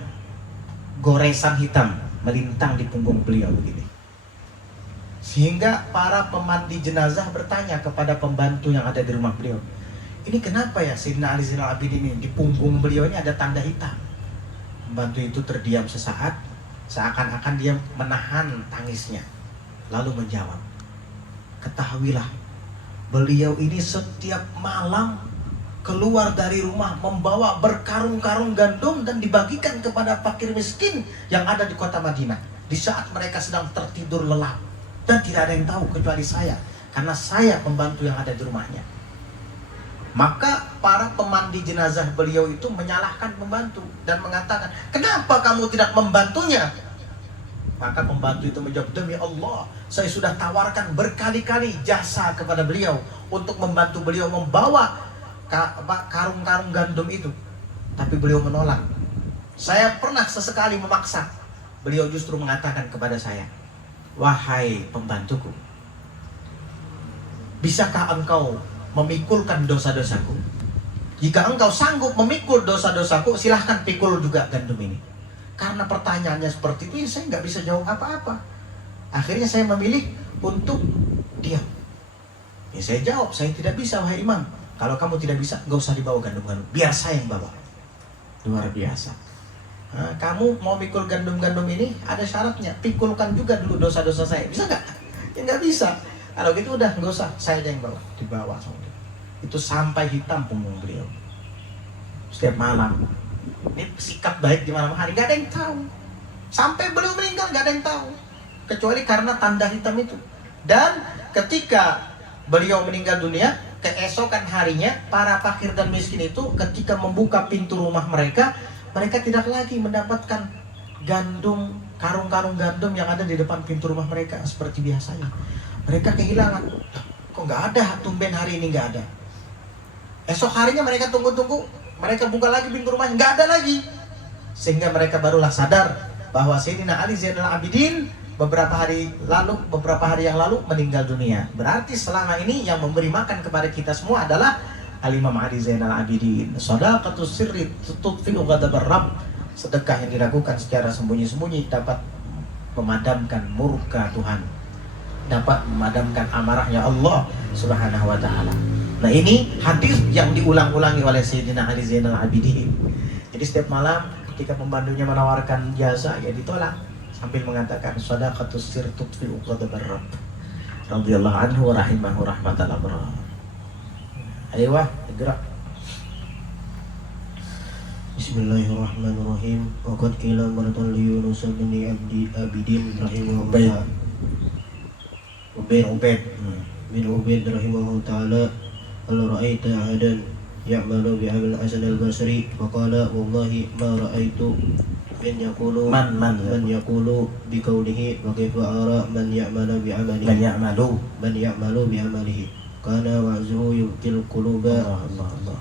Goresan hitam melintang di punggung beliau begini. Sehingga para pemandi jenazah bertanya kepada pembantu yang ada di rumah beliau, ini kenapa ya Sayyidina Ali Zainal Abidin ini di punggung beliau ini ada tanda hitam? Pembantu itu terdiam sesaat, seakan-akan dia menahan tangisnya, lalu menjawab, ketahuilah, beliau ini setiap malam keluar dari rumah membawa berkarung-karung gandum dan dibagikan kepada fakir miskin yang ada di kota Madinah di saat mereka sedang tertidur lelap, dan tidak ada yang tahu kecuali saya, karena saya pembantu yang ada di rumahnya. Maka para pemandi jenazah beliau itu menyalahkan pembantu dan mengatakan, kenapa kamu tidak membantunya? Maka pembantu itu menjawab, demi Allah, saya sudah tawarkan berkali-kali jasa kepada beliau untuk membantu beliau membawa karung-karung gandum itu, tapi beliau menolak. Saya pernah sesekali memaksa, beliau justru mengatakan kepada saya, wahai pembantuku, bisakah engkau memikulkan dosa-dosaku? Jika engkau sanggup memikul dosa-dosaku, silahkan pikul juga gandum ini. Karena pertanyaannya seperti itu, saya nggak bisa jawab apa-apa. Akhirnya saya memilih untuk diam. Ya saya jawab, saya tidak bisa wahai imam. Kalau kamu tidak bisa, gak usah dibawa gandum-gandum, biar saya yang bawa. Luar biasa. Nah, kamu mau pikul gandum-gandum ini, ada syaratnya. Pikulkan juga dulu dosa-dosa saya. Bisa nggak? Ya nggak bisa. Kalau gitu udah, nggak usah, saya aja yang bawa. Dibawa sama dia. Itu sampai hitam punggung beliau. Setiap malam. Ini sikap baik di malam hari, nggak ada yang tahu. Sampai beliau meninggal, nggak ada yang tahu. Kecuali karena tanda hitam itu. Dan ketika beliau meninggal dunia, keesokan harinya para fakir dan miskin itu ketika membuka pintu rumah mereka, mereka tidak lagi mendapatkan gandum, karung-karung gandum yang ada di depan pintu rumah mereka seperti biasanya. Mereka kehilangan. Kok nggak ada? Tumben hari ini nggak ada. Esok harinya mereka tunggu-tunggu, mereka buka lagi pintu rumah, nggak ada lagi. Sehingga mereka barulah sadar bahwa Sayyidina Ali Zainal Abidin beberapa hari yang lalu meninggal dunia. Berarti selama ini yang memberi makan kepada kita semua adalah Al-Imam Ali Zainal Abidin. Shadaqatus sirri tutfi'u ghadabar Rabb. Sedekah yang dilakukan secara sembunyi-sembunyi dapat memadamkan murka Tuhan, dapat memadamkan amarahnya Allah Subhanahu wa taala. Nah, ini hadis yang diulang-ulangi oleh Sayyidina Ali Zainal Abidin. Jadi setiap malam ketika pembantunya menawarkan jasa, ya ditolak sambil mengatakan shadaqatus sirri tutfi'u ghadabar Rabb. Radhiyallahu anhu wa rahimahu rahmatal abrar. Ayo, gerak. Bismillahirrahmanirrahim. Waqad qila maratan li Yunus bin Abidin rahimahullah. Ubaid. Bin Ubaid rahimahullah ta'ala, hal ra'aita ahadan ya'malu bi'amal Hasan al-Basri faqala wallahi ma ra'aitu man yaqulu biqaulihi wa kaifa ara man ya'malu bi'amalihi kana wa'zuhu yubkil quluba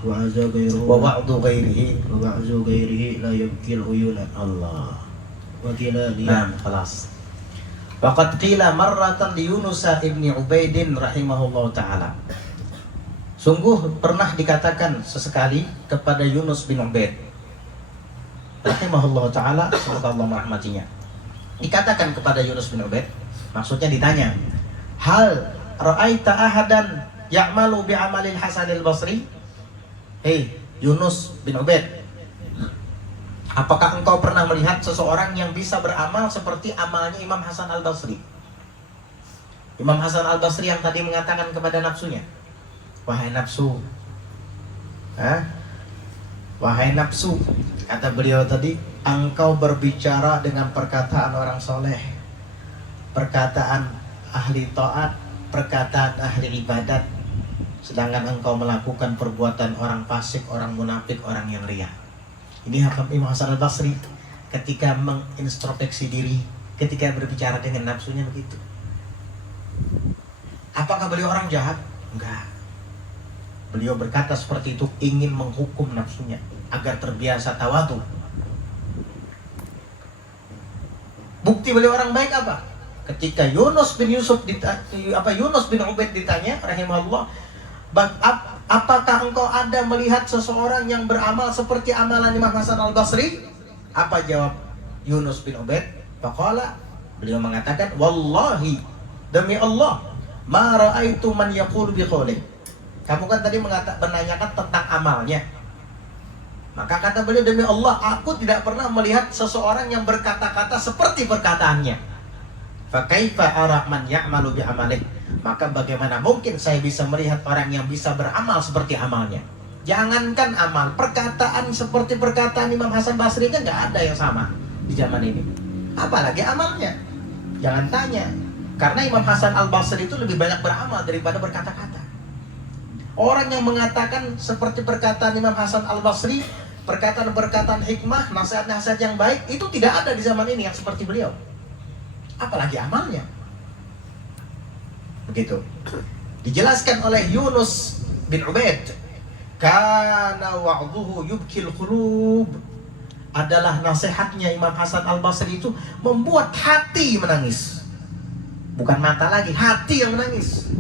wa aza ghayruhu Wa ba'du ghairihi la yubkil uyuna. Allah. Wa qila li Khalas. Waqad qila marratan li Yunus ibni Ubaidin rahimahullah ta'ala. Sungguh pernah dikatakan sesekali kepada Yunus bin Ubaid rahimahullah ta'ala, semoga Allah merahmatinya. Dikatakan kepada Yunus bin Ubaid, maksudnya ditanya, hal ra'aita ahadan ya'malu bi'amalil Hasan al-Basri? Hei Yunus bin Ubaid, apakah engkau pernah melihat seseorang yang bisa beramal seperti amalnya Imam Hasan al-Basri? Imam Hasan al-Basri yang tadi mengatakan kepada nafsunya, wahai nafsu, wahai nafsu, kata beliau tadi, engkau berbicara dengan perkataan orang soleh, perkataan ahli taat, perkataan ahli ibadat, sedangkan engkau melakukan perbuatan orang fasik, orang munafik, orang yang riya. Ini Imam Hasan al-Basri ketika mengintrospeksi diri, ketika berbicara dengan nafsunya begitu. Apakah beliau orang jahat? Enggak. Beliau berkata seperti itu ingin menghukum nafsunya agar terbiasa tawadu. Bukti beliau orang baik apa? Ketika Yunus bin Ubaid ditanya rahimahullah, apakah engkau ada melihat seseorang yang beramal seperti amalan Imam Hasan al-Basri? Apa jawab Yunus bin Ubaid? Faqala, beliau mengatakan, wallahi, demi Allah, ma ra'aitu man yaqulu biqaulih. Kamu kan tadi menanyakan tentang amalnya. Maka kata beliau, demi Allah, aku tidak pernah melihat seseorang yang berkata-kata seperti perkataannya. Fa kaifa ara man ya'malu bi amalih? Maka bagaimana mungkin saya bisa melihat orang yang bisa beramal seperti amalnya? Jangankan amal, perkataan seperti perkataan Imam Hasan Basri kan nggak ada yang sama di zaman ini. Apalagi amalnya. Jangan tanya. Karena Imam Hasan al-Basri itu lebih banyak beramal daripada berkata-kata. Orang yang mengatakan seperti perkataan Imam Hasan al-Basri, perkataan-perkataan hikmah, nasihat-nasihat yang baik, itu tidak ada di zaman ini yang seperti beliau. Apalagi amalnya. Begitu. Dijelaskan oleh Yunus bin Ubaid, kana wa'dhuhu yubkil qulub. Adalah nasihatnya Imam Hasan al-Basri itu membuat hati menangis. Bukan mata lagi, hati yang menangis.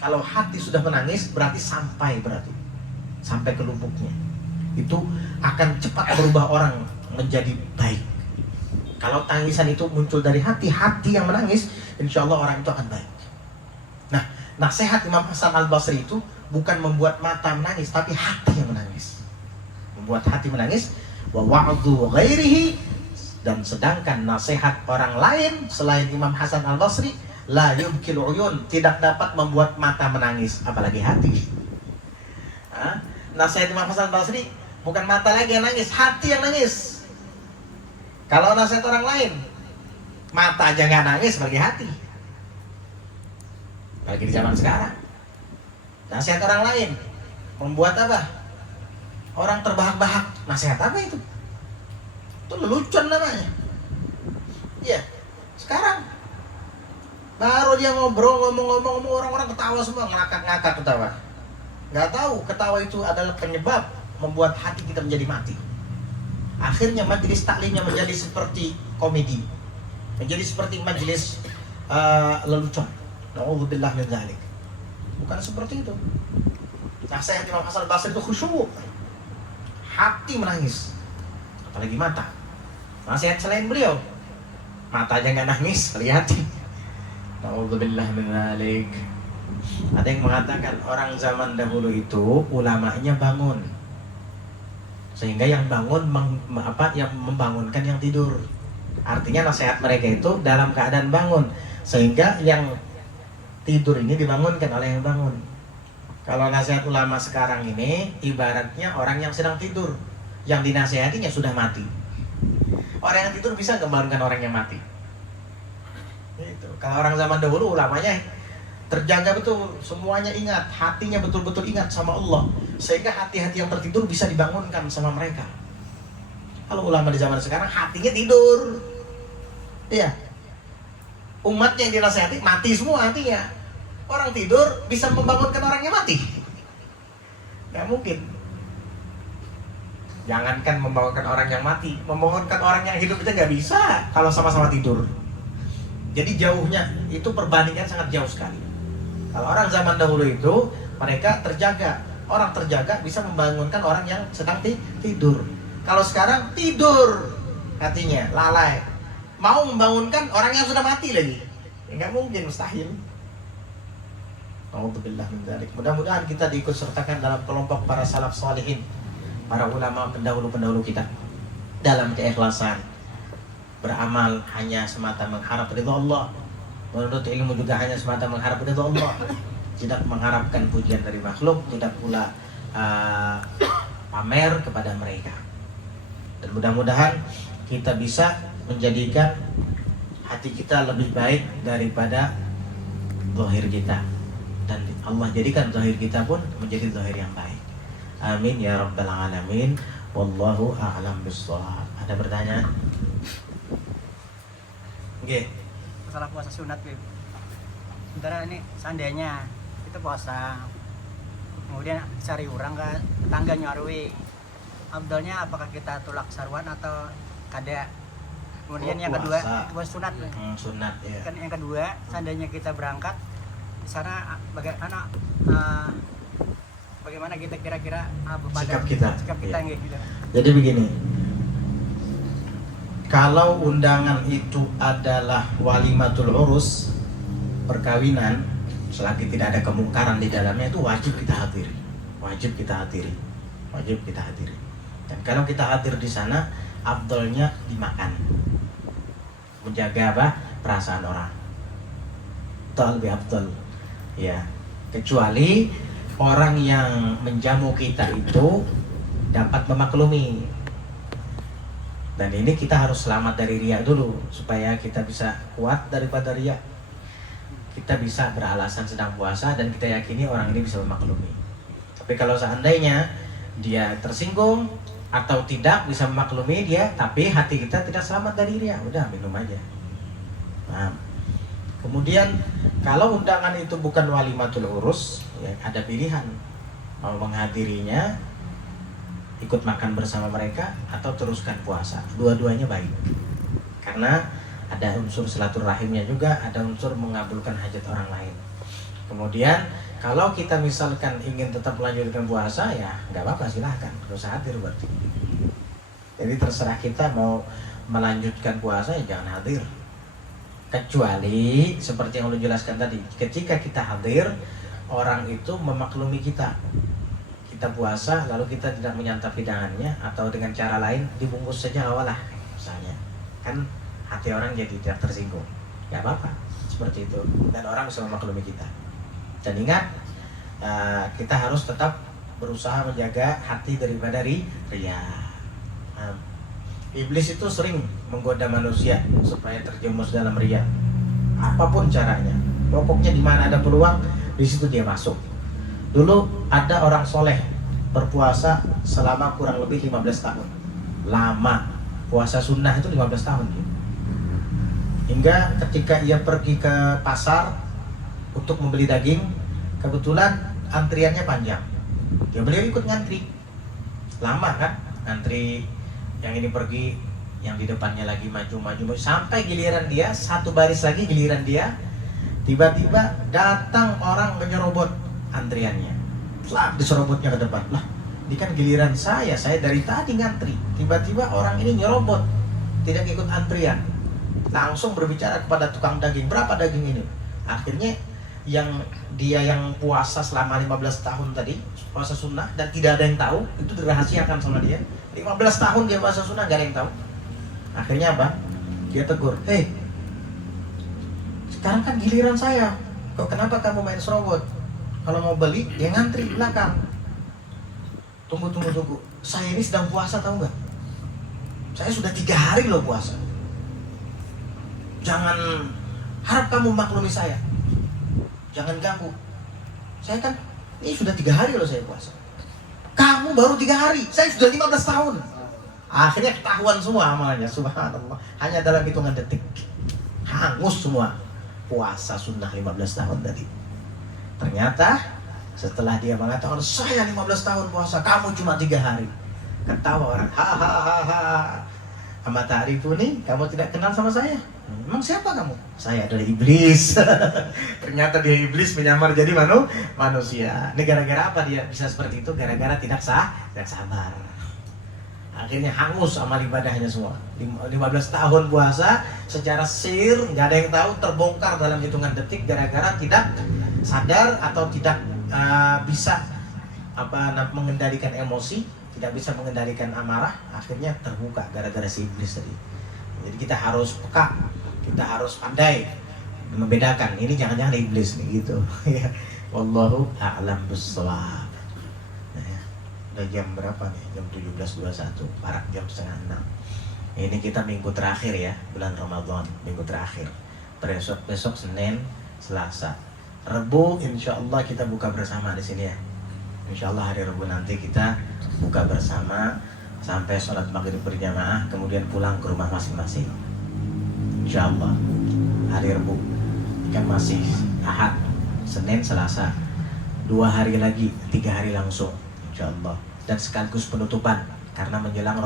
Kalau hati sudah menangis berarti sampai ke lubuknya. Itu akan cepat berubah orang menjadi baik. Kalau tangisan itu muncul dari hati yang menangis, insya Allah orang itu akan baik. Nah, nasihat Imam Hasan al-Basri itu bukan membuat mata menangis, tapi hati yang menangis. Membuat hati menangis. Wa wa'dhu ghairihi, dan sedangkan nasihat orang lain selain Imam Hasan Al-Basri la yubkil uyun, tidak dapat membuat mata menangis, apalagi hati. Nasihat Imam Hasan Al-Basri bukan mata lagi yang nangis, hati yang nangis. Kalau nasihat orang lain, mata aja nggak nangis, apalagi hati. Apalagi di zaman sekarang. Nasihat orang lain membuat apa? Orang terbahak-bahak. Nasihat apa itu? Itu lelucon namanya. Iya. Sekarang baru dia ngobrol, ngomong-ngomong, orang-orang ketawa semua, ngakak-ngakak ketawa. Nggak tahu ketawa itu adalah penyebab membuat hati kita menjadi mati. Akhirnya majelis taklimnya menjadi seperti komedi, menjadi seperti majelis lelucon. Na'udzubillah min dzalik. Bukan seperti itu. Nasihat Imam Hasan Al-Basri itu khusyuk, hati menangis, apalagi mata. Nasihat selain beliau, mata aja nggak nangis, lihat hati. Na'udzubillah min dzalik. Ada yang mengatakan orang zaman dahulu itu ulamanya bangun, sehingga yang bangun yang membangunkan yang tidur. Artinya nasihat mereka itu dalam keadaan bangun, sehingga yang tidur ini dibangunkan oleh yang bangun. Kalau nasihat ulama sekarang ini ibaratnya orang yang sedang tidur, yang dinasihatinya sudah mati. Orang yang tidur bisa membangunkan orang yang mati. Gitu. Kalau orang zaman dahulu ulamanya terjaga betul, semuanya ingat, hatinya betul-betul ingat sama Allah, sehingga hati-hati yang tertidur bisa dibangunkan sama mereka. Kalau ulama di zaman sekarang hatinya tidur, iya, umatnya yang dinasihati mati semua hatinya. Orang tidur bisa membangunkan orang yang mati? Gak mungkin. Jangankan membangunkan orang yang mati, membangunkan orang yang hidup itu gak bisa kalau sama-sama tidur. Jadi jauhnya itu perbandingan sangat jauh sekali. Kalau orang zaman dahulu itu mereka terjaga, orang terjaga bisa membangunkan orang yang sedang tidur. Kalau sekarang tidur hatinya, lalai, mau membangunkan orang yang sudah mati lagi, ya, nggak mungkin, mustahil. Alhamdulillah min dzalik. Mudah-mudahan kita diikut sertakan dalam kelompok para salaf salihin, para ulama pendahulu-pendahulu kita, dalam keikhlasan, beramal hanya semata mengharap ridha Allah, menuntut ilmu juga hanya semata mengharap ridha Allah, tidak mengharapkan pujian dari makhluk, tidak pula pamer kepada mereka. Dan mudah-mudahan kita bisa menjadikan hati kita lebih baik daripada zahir kita, dan Allah jadikan zahir kita pun menjadi zahir yang baik. Amin ya rabbal alamin. Wallahu a'lam bissawab. Ada pertanyaan? Oke. Masalah puasa sunat, Bib. Sementara ini seandainya kita puasa, kemudian cari orang ke tetangga nyarui, abdalnya apakah kita tulak sarwan atau kada? Kemudian yang kedua, itu puasa sunat. Sunat ya. Kan yang kedua, seandainya kita berangkat di sana, bagaimana kita kira-kira sikap kita ya. Gitu. Jadi begini, kalau undangan itu adalah walimatul urus, perkawinan, selagi tidak ada kemungkaran di dalamnya, itu wajib kita hadiri. Wajib kita hadiri. Wajib kita hadiri. Dan kalau kita hadir di sana, afdolnya dimakan. Menjaga apa? Perasaan orang. Itu lebih afdol. Ya. Kecuali orang yang menjamu kita itu dapat memaklumi. Dan ini kita harus selamat dari riya dulu, supaya kita bisa kuat daripada riya. Kita bisa beralasan sedang puasa dan kita yakini orang ini bisa memaklumi. Tapi kalau seandainya dia tersinggung atau tidak bisa memaklumi dia, tapi hati kita tidak selamat dari riya, udah minum aja. Nah, kemudian kalau undangan itu bukan walimatul urus, ya ada pilihan, mau menghadirinya, ikut makan bersama mereka, atau teruskan puasa. Dua-duanya baik, karena ada unsur silaturahimnya juga, ada unsur mengabulkan hajat orang lain. Kemudian kalau kita misalkan ingin tetap melanjutkan puasa, ya nggak apa-apa, silahkan, nggak usah hadir berarti. Jadi terserah kita mau melanjutkan puasa, ya jangan hadir. Kecuali seperti yang lu jelaskan tadi, ketika kita hadir orang itu memaklumi kita. Kita puasa lalu kita tidak menyantap hidangannya atau dengan cara lain dibungkus saja awalah misalnya, kan hati orang jadi tidak tersinggung. Ya apa-apa seperti itu, dan orang bisa memaklumi kita. Dan ingat, kita harus tetap berusaha menjaga hati daripada riya. Iblis itu sering menggoda manusia supaya terjerumus dalam riya. Apapun caranya, pokoknya di mana ada peluang, di situ dia masuk. Dulu ada orang soleh berpuasa selama kurang lebih 15 tahun. Lama, puasa sunnah itu 15 tahun. Hingga ketika ia pergi ke pasar untuk membeli daging, kebetulan antriannya panjang. Ya beliau ikut ngantri. Lama kan antri, yang ini pergi, yang di depannya lagi maju, sampai giliran dia, satu baris lagi giliran dia. Tiba-tiba datang orang menyerobot antriannya. Diserobotnya ke depan. Lah, ini kan giliran saya dari tadi ngantri. Tiba-tiba orang ini nyerobot, tidak ikut antrian. Langsung berbicara kepada tukang daging, berapa daging ini? Akhirnya yang puasa selama 15 tahun tadi, puasa sunnah, dan tidak ada yang tahu, itu dirahasiakan sama dia. 15 tahun dia puasa sunnah, gak ada yang tahu. Akhirnya apa? Dia tegur, "Hei, sekarang kan giliran saya, kok kenapa kamu main serobot? Kalau mau beli, ya ngantri di belakang. Tunggu. Saya ini sedang puasa, tahu nggak? Saya sudah 3 hari loh puasa. Jangan harap kamu maklumi saya. Jangan ganggu. Saya kan ini sudah 3 hari loh saya puasa. Kamu baru 3 hari, saya sudah 15 tahun. Akhirnya ketahuan semua amalnya, subhanallah. Hanya dalam hitungan detik, hangus semua puasa sunnah 15 tahun tadi. Ternyata setelah dia mengatakan, "Saya 15 tahun puasa, kamu cuma 3 hari." Ketawa orang, "Hahaha. Amat ta'rifuni, kamu tidak kenal sama saya? Memang siapa kamu?" "Saya adalah iblis." Ternyata dia iblis menyamar jadi manusia. Ini gara-gara apa dia bisa seperti itu? Gara-gara tidak sabar. Akhirnya hangus amal ibadahnya semua. 15 tahun puasa secara sir, nggak ada yang tahu, terbongkar dalam hitungan detik gara-gara tidak sadar atau tidak bisa mengendalikan emosi, tidak bisa mengendalikan amarah. Akhirnya terbuka gara-gara si iblis tadi. Jadi kita harus peka, kita harus pandai membedakan ini jangan-jangan iblis nih gitu. Wallahu a'lam bissawab. Udah jam berapa nih? Jam 17.21, parak jam 5:30. Ini kita minggu terakhir ya, bulan Ramadan, minggu terakhir. Besok Senin, Selasa, Rebu, insya Allah kita buka bersama di sini ya. Insya Allah hari Rebu nanti kita buka bersama sampai sholat maghrib berjamaah, kemudian pulang ke rumah masing-masing. Insya Allah hari Rebu kan masih Ahad, Senin, Selasa, 2 hari lagi, 3 hari langsung. Allah. Dan sekaligus penutupan karena menjelang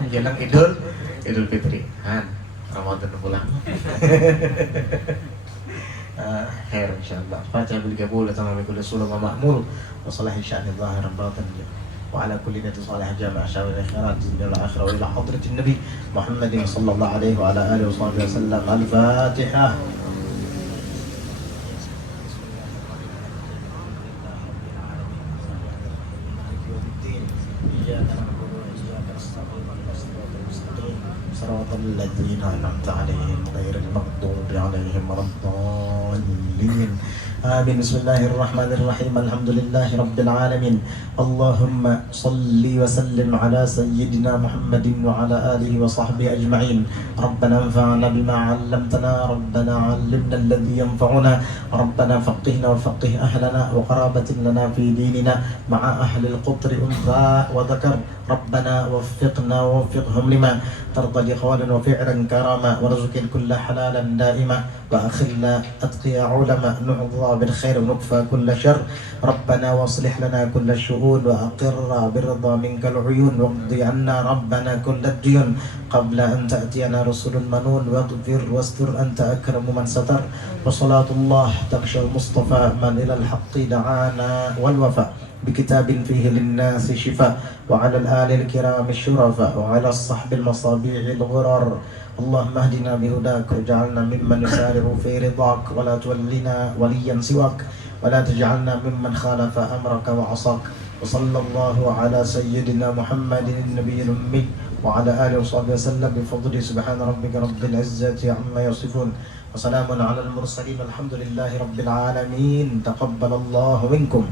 menjelang Idul Fitri. Ramadan pulang. Khair insyaallah. Fatiha bil qabul tamam kulli sulam wa ma'mul wa salahi sya'ni zahir batin wa ala kulli niyati salih jami' syawil khairat dunya wal akhirah wa ila hadratin nabi Muhammadin sallallahu alaihi wa ala alihi wa sahbihi wasallam. Al-Fatihah. صراط الذين أنعمت عليهم غير المغضوب عليهم ولا الضالين. آمين. بسم الله الرحمن الرحيم. الحمد لله رب العالمين. اللهم صل وسلم على سيدنا محمد وعلى آله وصحبه أجمعين. ربنا انفعنا بما علمتنا، ربنا علمنا الذي ينفعنا، ربنا فقهنا وفقه أهلنا وقرابة لنا في ديننا مع أهل القطر أنثى وذكر. ربنا وفقنا ووفقهم لما ترضى لقولا وفعلا كراما، وارزق كل حلالا دائما، وأخلنا أتقياء علماء، نعظى بالخير ونكفى كل شر. ربنا واصلح لنا كل الشؤون، وأقر برضا منك العيون، واقضي عنا ربنا كل الديون قبل أن تأتينا رسل المنون، واغفر واستر أنت أكرم من ستر. وصلاة الله تغشى المصطفى من إلى الحق دعانا والوفاء، بكتاب فيه للناس شفاء، وعلى الآل الكرام الشرفاء، وعلى الصحب المصابيح الغرر. اللهم اهدنا بهداك واجعلنا ممن يسارع في رضاك، ولا تولنا وليا سواك، ولا تجعلنا ممن خالف أمرك وعصاك. وصلى الله على سيدنا محمد النبي الأمي وعلى آله وصحبه وسلم بفضل سبحان ربك رب العزة عما يصفون وسلام على المرسلين الحمد لله رب العالمين. تقبل الله منكم.